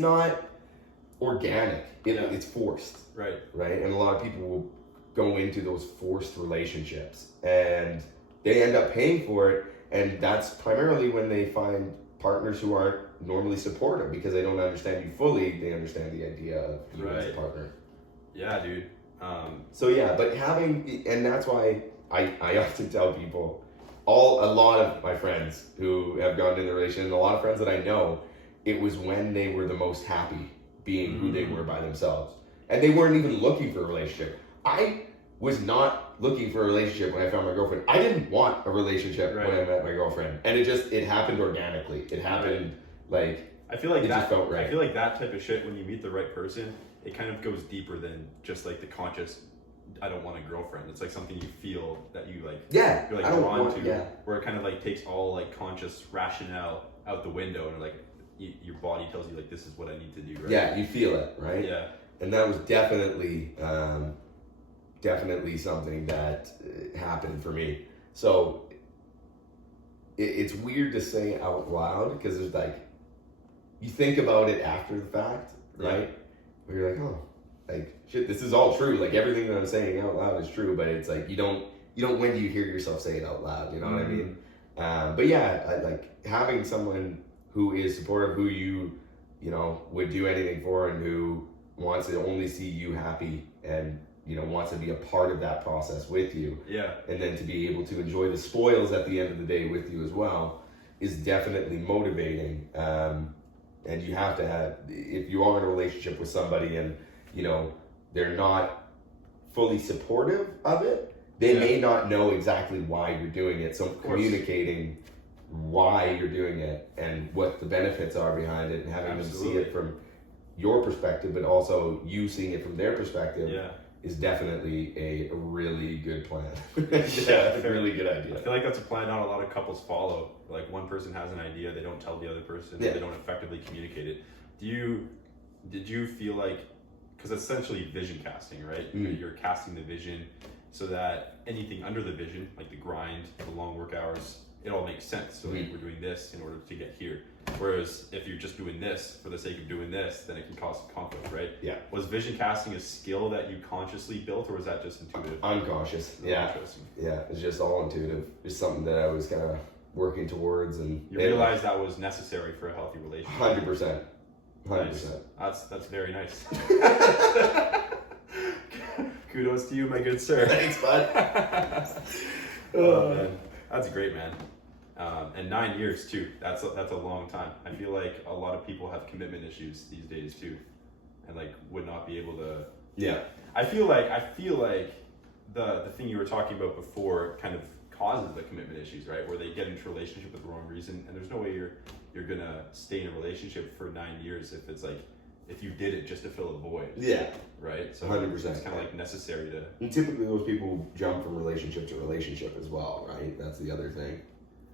not organic. It's forced. Right. And a lot of people will go into those forced relationships, and they end up paying for it. And that's primarily when they find partners who aren't normally supportive, because they don't understand you fully. They understand the idea of you as a partner. Yeah, dude. But and that's why I often tell people, a lot of my friends who have gone into a relationship, and a lot of friends that I know, it was when they were the most happy being who they were by themselves. And they weren't even looking for a relationship. I was not looking for a relationship when I found my girlfriend. I didn't want a relationship when I met my girlfriend. And it happened organically. It happened I feel like just felt right. I feel like that type of shit, when you meet the right person, it kind of goes deeper than just like the conscious, I don't want a girlfriend. It's like something you feel that you like, you're like drawn to, where it kind of like takes all like conscious rationale out the window, and like your body tells you like, this is what I need to do, right? Yeah, you feel it, right? Yeah. And that was definitely something that happened for me. So it's weird to say out loud, because there's like, you think about it after the fact, right? Where you're like, oh, like shit, this is all true. Like everything that I'm saying out loud is true, but it's like you don't when do you hear yourself say it out loud? You know what I mean? But yeah, I like having someone who is supportive, who you know would do anything for, and who wants to only see you happy, and you know wants to be a part of that process with you. Yeah. And then to be able to enjoy the spoils at the end of the day with you as well is definitely motivating. And you have to have, if you are in a relationship with somebody and you know they're not fully supportive of it, they may not know exactly why you're doing it. So communicating why you're doing it and what the benefits are behind it, and having them see it from your perspective, but also you seeing it from their perspective, is definitely a really good plan. A really good idea. I feel like that's a plan not a lot of couples follow. Like one person has an idea, they don't tell the other person, they don't effectively communicate it. Did you feel like, because it's essentially vision casting, right? You're casting the vision so that anything under the vision, like the grind, the long work hours, it all makes sense. So like, we're doing this in order to get here. Whereas if you're just doing this for the sake of doing this, then it can cause conflict, right? Yeah. Was vision casting a skill that you consciously built, or was that just intuitive? Unconscious. Yeah. Yeah, it's just all intuitive. It's something that I was kind of working towards, and you realized that was necessary for a healthy relationship. 100%. 100%. Nice. That's very nice. Kudos to you, my good sir. Thanks, bud. Oh, man. That's great, man. And 9 years too. That's a long time. I feel like a lot of people have commitment issues these days too, and like would not be able to. Yeah. I feel like the thing you were talking about before kind of causes the commitment issues, right? Where they get into a relationship with the wrong reason, and there's no way you're you're gonna stay in a relationship for 9 years if you did it just to fill a void. Yeah. Right? So 100%. it's kind of like necessary to... And typically those people jump from relationship to relationship as well, right? That's the other thing.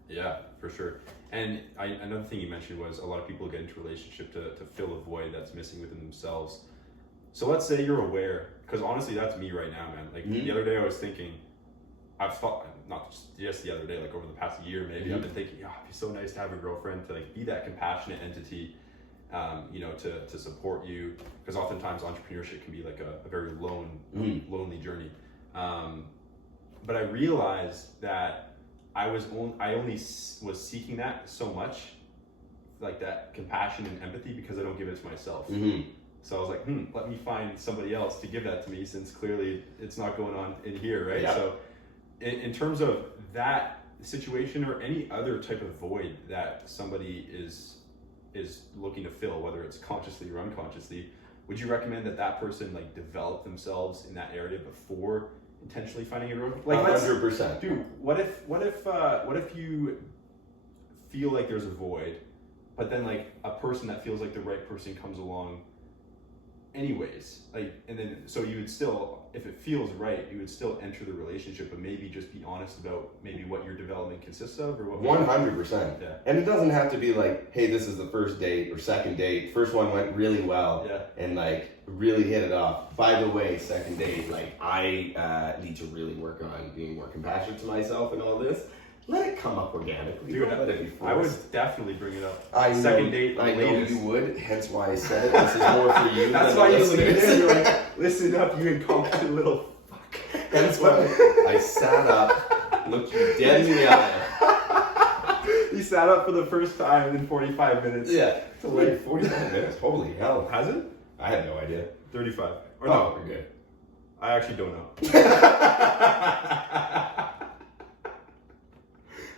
Yeah, for sure. And another thing you mentioned was a lot of people get into a relationship to fill a void that's missing within themselves. So let's say you're aware, because honestly, that's me right now, man. Like the other day I was thinking, I've thought, not just the other day, like over the past year maybe, I've been thinking, it'd be so nice to have a girlfriend to like be that compassionate entity, you know, to support you, because oftentimes entrepreneurship can be like a very lonely journey. But I realized that I only was seeking that so much, like that compassion and empathy, because I don't give it to myself. So I was like, let me find somebody else to give that to me, since clearly it's not going on in here, right? Yeah. So in terms of that situation or any other type of void that somebody is looking to fill, whether it's consciously or unconsciously, would you recommend that person like develop themselves in that area before intentionally finding a road? Like 100%. Dude, what if you feel like there's a void, but then like a person that feels like the right person comes along anyways, like, and then so you would still, if it feels right, you would still enter the relationship, but maybe just be honest about maybe what your development consists of, or what. 100%. Yeah. And it doesn't have to be like, hey, this is the first date or second date. First one went really well, and like really hit it off. By the way, second date, like I need to really work on being more compassionate to myself and all this. Let it come up organically. Dude, let it be forced. I would definitely bring it up. Second date. I know you would. Hence why I said it. This is more for you. That's why you leaned in. You're like, listen up, you incompetent little fuck. Hence why I sat up, looked you dead in the eye. He sat up for the first time in 45 minutes. Yeah. So wait, 45 minutes. Holy hell. Has it? I had no idea. 35. Or no, no, we're good. I actually don't know.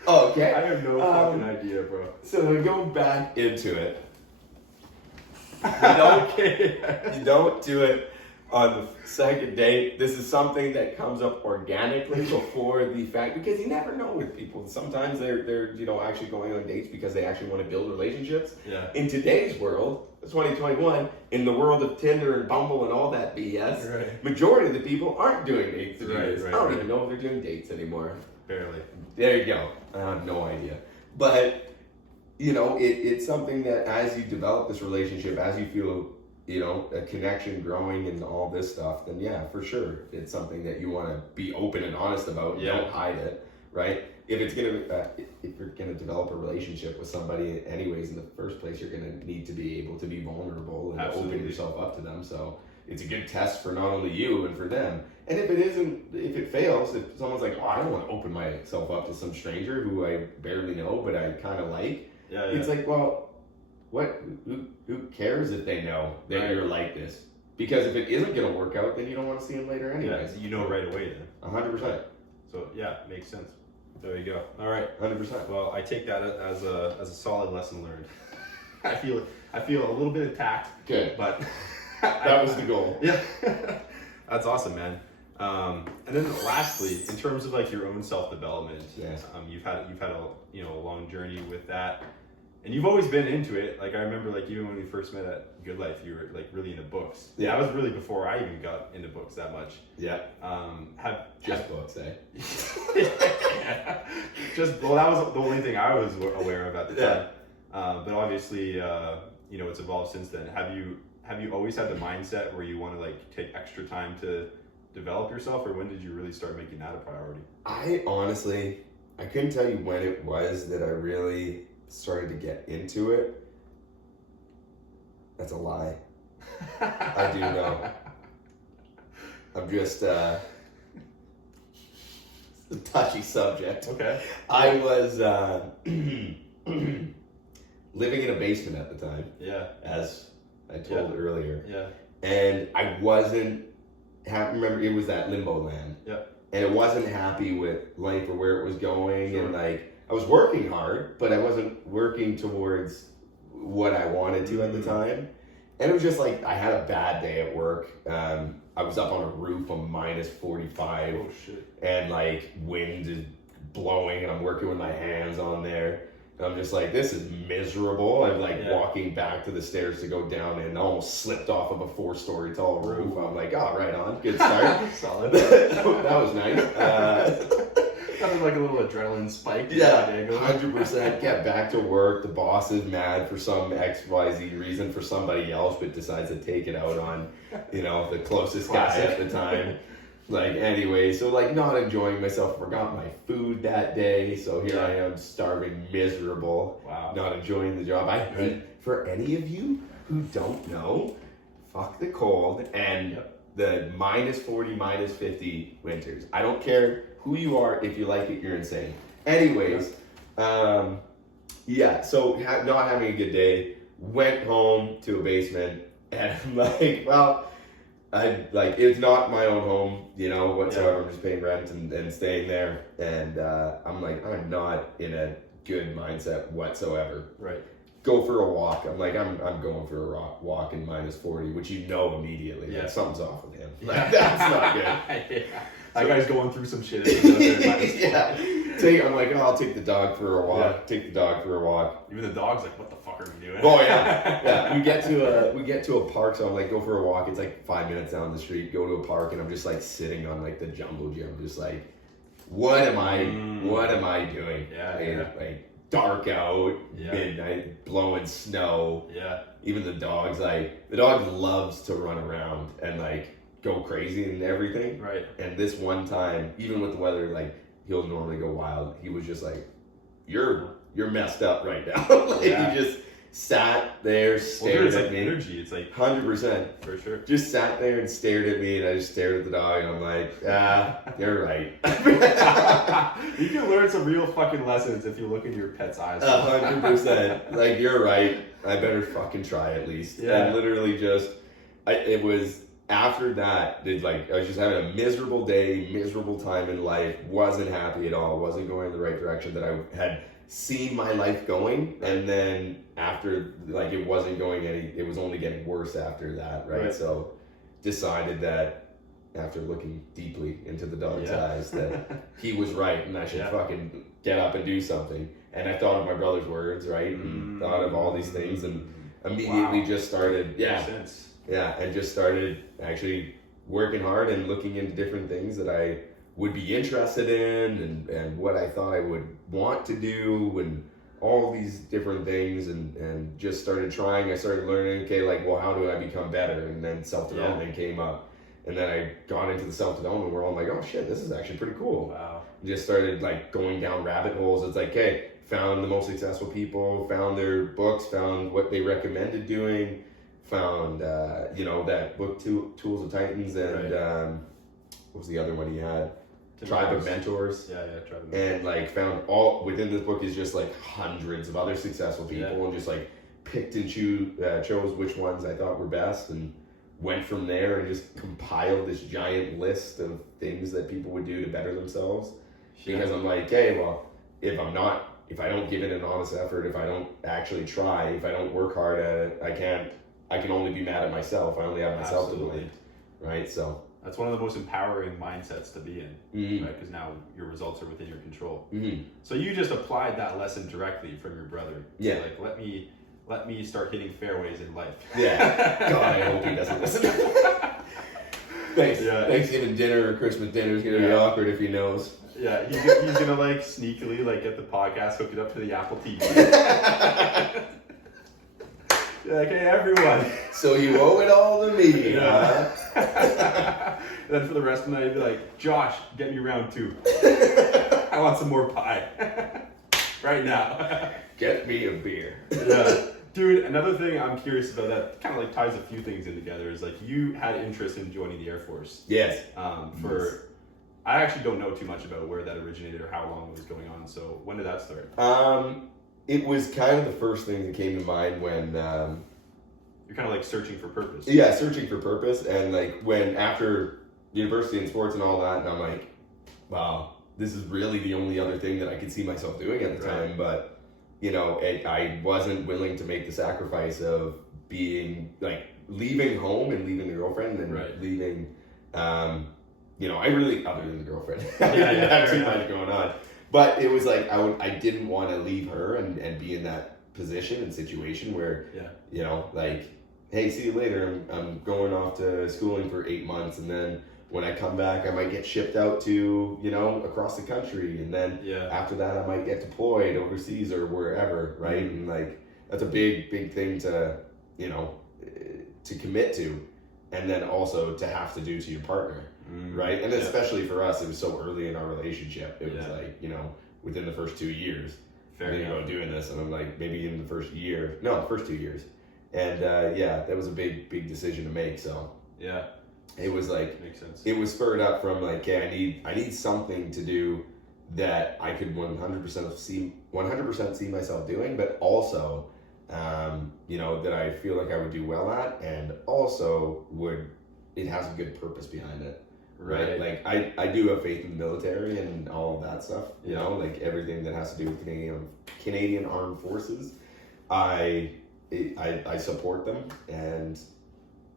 Okay. I have no fucking idea, bro. So to go back into it, you don't do it on the second date. This is something that comes up organically before the fact, because you never know with people. Sometimes they're actually going on dates because they actually want to build relationships. Yeah. In today's world, 2021, in the world of Tinder and Bumble and all that BS, right. Majority of the people aren't doing dates. Right, I don't even know if they're doing dates anymore. Barely. There you go. I have no idea. But, it's something that as you develop this relationship, as you feel, a connection growing and all this stuff, then yeah, for sure, it's something that you want to be open and honest about. Yeah. Don't hide it, right? If you're gonna develop a relationship with somebody anyways in the first place, you're gonna need to be able to be vulnerable and open yourself up to them. So it's a good test for not only you and for them. And if it fails, if someone's like, oh, I don't want to open myself up to some stranger who I barely know but I kind of like, it's like, well, who cares if they know that you're like this? Because if it isn't going to work out, then you don't want to see them later anyways. Yeah, you know right away then. 100%. So yeah, makes sense. There you go. All right, 100%. Well, I take that as a solid lesson learned. I feel a little bit attacked. Good, but that was the goal. Yeah, that's awesome, man. And then lastly, in terms of like your own self-development, you've had a long journey with that, and you've always been into it. Like I remember, like even when we first met at Good Life, you were like really into books. Yeah, that was really before I even got into books that much. Yeah. Books, eh? Yeah. That was the only thing I was aware of at the time. But obviously, it's evolved since then. Have you always had the mindset where you want to like take extra time to develop yourself, or when did you really start making that a priority? I couldn't tell you when it was that I really started to get into it. That's a lie. I do know. I'm just it's a touchy subject. Okay. I was living in a basement at the time. Yeah. As I told earlier. Yeah. And I wasn't remember, it was that limbo land. Yeah. And I wasn't happy with life or where it was going. Sure. And like, I was working hard, but I wasn't working towards what I wanted to at the time. And it was just like, I had a bad day at work. I was up on a roof on -45. Oh shit. And like wind is blowing and I'm working with my hands on there. I'm just like, this is miserable. I'm like Yeah. walking back to the stairs to go down and almost slipped off of a 4-story tall roof. I'm like, oh, right on. Good start. Solid. That was nice. That was like a little adrenaline spike. Yeah, 100%. Get back to work. The boss is mad for some XYZ reason for somebody else, but decides to take it out on, the closest guy at the time. Like, anyway, so like not enjoying myself. Forgot my food that day. So here I am starving, miserable. Wow. Not enjoying the job. I hate, for any of you who don't know, fuck the cold and the -40, -50 winters. I don't care who you are. If you like it, you're insane. Anyways, so not having a good day, went home to a basement and I'm like, well, it's not my own home, whatsoever. I'm just paying rent and staying there. And I'm like, I'm not in a good mindset whatsoever. Right. Go for a walk. I'm like, I'm going for a walk in -40, which immediately. Yeah. Like, something's off with him. Like, that's not good. That guy's going through some shit. Yeah. I'm like, I'll take the dog for a walk. Yeah. Take the dog for a walk. Even the dog's like, what the fuck are we doing? Oh yeah. We get to a park, so I'm like, go for a walk. It's like 5 minutes down the street. Go to a park, and I'm just like sitting on like the jumbo gym, just like, what am I doing? Yeah. Like dark out, Yeah. midnight, blowing snow. Yeah. Even the dog loves to run around and like go crazy and everything. Right. And this one time, even with the weather, like he'll normally go wild. He was just like, you're messed up right now. He just sat there, stared at me. Energy. It's like 100%. For sure. Just sat there and stared at me, and I just stared at the dog, and I'm like, you're right. You can learn some real fucking lessons if you look in your pet's eyes. 100%. Like, you're right. I better fucking try at least. Yeah. And literally it was after that, I was just having a miserable day, miserable time in life, wasn't happy at all, wasn't going in the right direction that I had seen my life going, and then after, like, it was only getting worse after that, right? So decided that after looking deeply into the dog's eyes that he was right and I should fucking get up and do something. And I thought of my brother's words, right? And thought of all these things and immediately just started and just started actually working hard and looking into different things that I would be interested in and what I thought I would want to do and all these different things and just started trying. I started learning, okay, like, well, how do I become better? And then self-development came up. And then I got into the self-development world. I'm like, oh shit, this is actually pretty cool. Wow. Just started like going down rabbit holes. It's like, hey, found the most successful people, found their books, found what they recommended doing, found, that book, Tools of Titans, and what was the other one he had? Tribe of Mentors. Yeah, Tribe of Mentors. And like found all within this book is just like hundreds of other successful people and just like picked and chose which ones I thought were best and went from there and just compiled this giant list of things that people would do to better themselves. Because I'm like, hey, well, if I don't give it an honest effort, if I don't actually try, if I don't work hard at it, I can only be mad at myself. I only have myself to blame. Right? So that's one of the most empowering mindsets to be in, right? Because now your results are within your control. So you just applied that lesson directly from your brother. Yeah. So like, let me start hitting fairways in life. Yeah. God, I hope he doesn't listen. Thanksgiving dinner or Christmas dinner is gonna be awkward if he knows. Yeah, he's gonna like sneakily like get the podcast, hook it up to the Apple TV. Okay, everyone. So you owe it all to me. Yeah. Then for the rest of the night, he'd be like, Josh, get me round 2. I want some more pie. Right now. Get me a beer. Yeah. Dude, another thing I'm curious about that kind of like ties a few things in together is like you had interest in joining the Air Force. Yes. I actually don't know too much about where that originated or how long it was going on. So when did that start? It was kind of the first thing that came to mind when you're kind of like searching for purpose. Yeah, searching for purpose, and like when after university and sports and all that, and I'm like, wow, this is really the only other thing that I could see myself doing at the time. But I wasn't willing to make the sacrifice of being like leaving home and leaving the girlfriend and leaving. I really, other than the girlfriend, I didn't have too much going on. But it was like I didn't want to leave her and be in that position and situation where you know, like, hey, see you later. I'm going off to schooling for 8 months, and then when I come back, I might get shipped out to, you know, across the country, and then after that, I might get deployed overseas or wherever, right? And like that's a big thing to, you know, to commit to, and then also to have to do to your partner, right? And especially for us, it was so early in our relationship. It was like, you know, within the first 2 years, thinking about doing this, and I'm like, maybe in the first 2 years, and that was a big decision to make. So it was like, makes sense. It was spurred up from like, okay, I need something to do that I could 100% see myself doing, but also, you know, that I feel like I would do well at, and also it has a good purpose behind it, right? Like I do have faith in the military and all of that stuff, you know, like everything that has to do with Canadian Armed Forces. I support them, and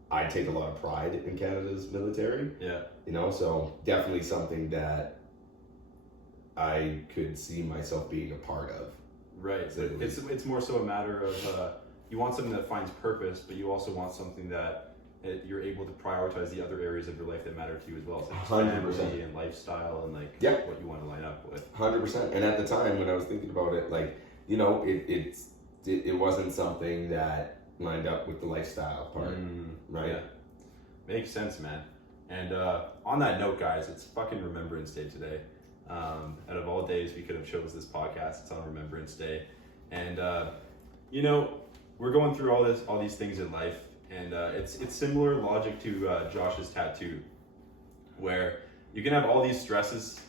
I take a lot of pride in Canada's military. You know, so definitely something that I could see myself being a part of. Right. So it's more so a matter of you want something that finds purpose, but you also want something that you're able to prioritize the other areas of your life that matter to you as well. So 100%. Family and lifestyle and like what you want to line up with. 100%. And at the time when I was thinking about it, like, you know, it wasn't something that lined up with the lifestyle part, right? Yeah. Makes sense, man. And on that note, guys, it's fucking Remembrance Day today. Out of all days we could have chose this podcast, it's on Remembrance Day. And you know, we're going through all these things in life, and it's similar logic to Josh's tattoo, where you can have all these stresses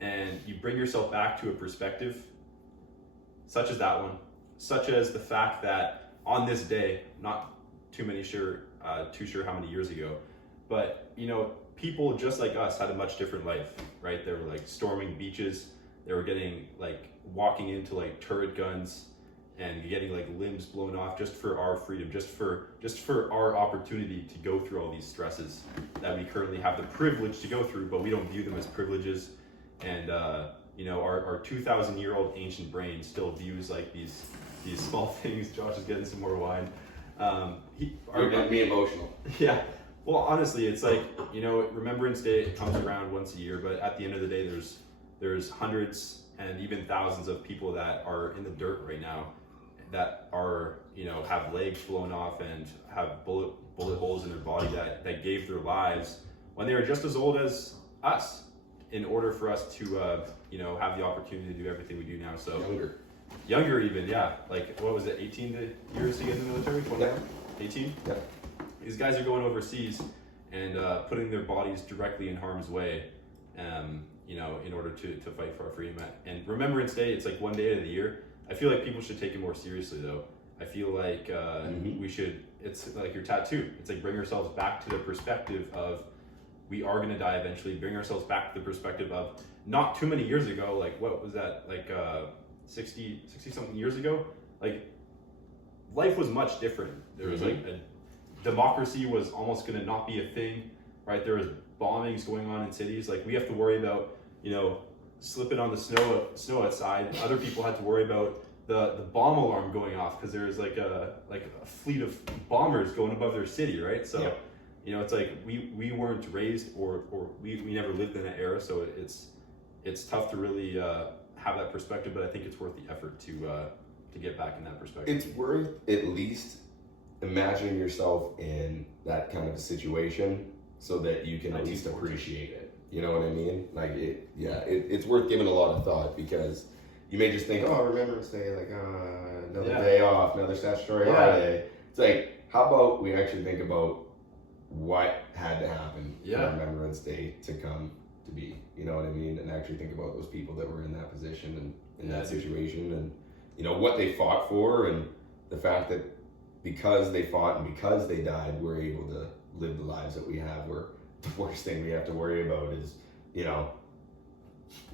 and you bring yourself back to a perspective such as that one, such as the fact that on this day, not too sure how many years ago, but you know, people just like us had a much different life, right? They were like storming beaches, they were getting like walking into like turret guns and getting like limbs blown off just for our freedom, just for our opportunity to go through all these stresses that we currently have the privilege to go through, but we don't view them as privileges. And you know, our 2,000-year-old ancient brain still views like these small things. Josh is getting some more wine. You're getting me emotional. Yeah. Well, honestly, it's like, you know, Remembrance Day comes around once a year, but at the end of the day, there's hundreds and even thousands of people that are in the dirt right now that are, you know, have legs blown off and have bullet holes in their body that gave their lives when they were just as old as us in order for us to, you know, have the opportunity to do everything we do now. So Younger even, yeah. Like, what was it, 18 years to get in the military? 21? 18? Yeah. These guys are going overseas and putting their bodies directly in harm's way, you know, in order to fight for our freedom. And Remembrance Day, it's like one day of the year. I feel like people should take it more seriously, though. I feel like we should, it's like your tattoo. It's like bring ourselves back to the perspective of we are going to die eventually. Bring ourselves back to the perspective of not too many years ago, like what was that, like 60 something years ago, like life was much different. There was like democracy was almost going to not be a thing, right? There was bombings going on in cities. Like we have to worry about, you know, slipping on the snow outside. Other people had to worry about the bomb alarm going off because there was like a fleet of bombers going above their city, right? So you know, it's like we weren't raised or we never lived in that era, so it's tough to really have that perspective, but I think it's worth the effort to get back in that perspective. It's worth at least imagining yourself in that kind of a situation so that you can at least appreciate it. You know what I mean? Like it's worth giving a lot of thought, because you may just think, oh, Remembrance Day, like another day off, another statutory holiday. It's like, how about we actually think about what had to happen for Remembrance Day to come to be, you know what I mean? And actually think about those people that were in that position and in that situation, and you know what they fought for, and the fact that because they fought and because they died, we're able to live the lives that we have, where the worst thing we have to worry about is, you know,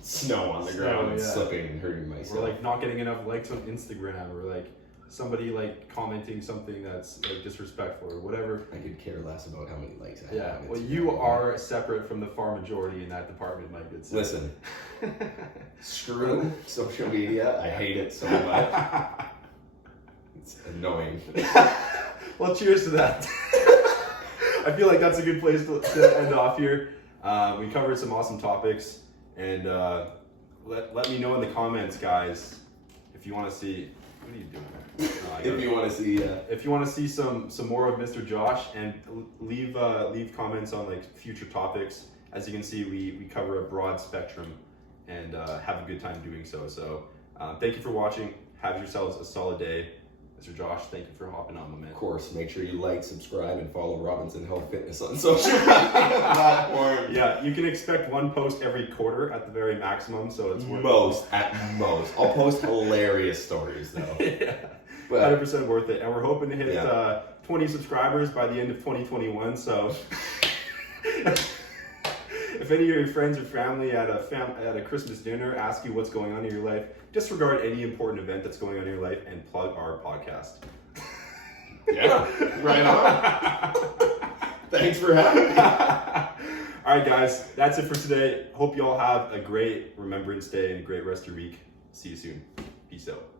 snow on the ground and slipping and hurting myself. Or like not getting enough likes on Instagram, or like somebody like commenting something that's like disrespectful or whatever. I could care less about how many likes I have. Yeah, well, you are separate from the far majority in that department, my good sir. Listen, screw social media. I hate it so much. It's annoying. Well, cheers to that. I feel like that's a good place to end off here. We covered some awesome topics, and let me know in the comments, guys, if you want to see. What are you doing there? If you want to see, if you want to see some more of Mr. Josh, and leave comments on like future topics. As you can see, we cover a broad spectrum, and have a good time doing so. So thank you for watching. Have yourselves a solid day. Mr. Josh, thank you for hopping on, my man. of course, make sure you like, subscribe, and follow Robinson Health Fitness on social media platforms. Yeah, you can expect one post every quarter at the very maximum, so it's At most. I'll post hilarious stories though. Yeah, But 100% worth it. And we're hoping to hit 20 subscribers by the end of 2021. So if any of your friends or family at a Christmas dinner ask you what's going on in your life, disregard any important event that's going on in your life and plug our podcast. yeah, right on. Thanks for having me. All right, guys, that's it for today. Hope you all have a great Remembrance Day and a great rest of your week. See you soon. Peace out.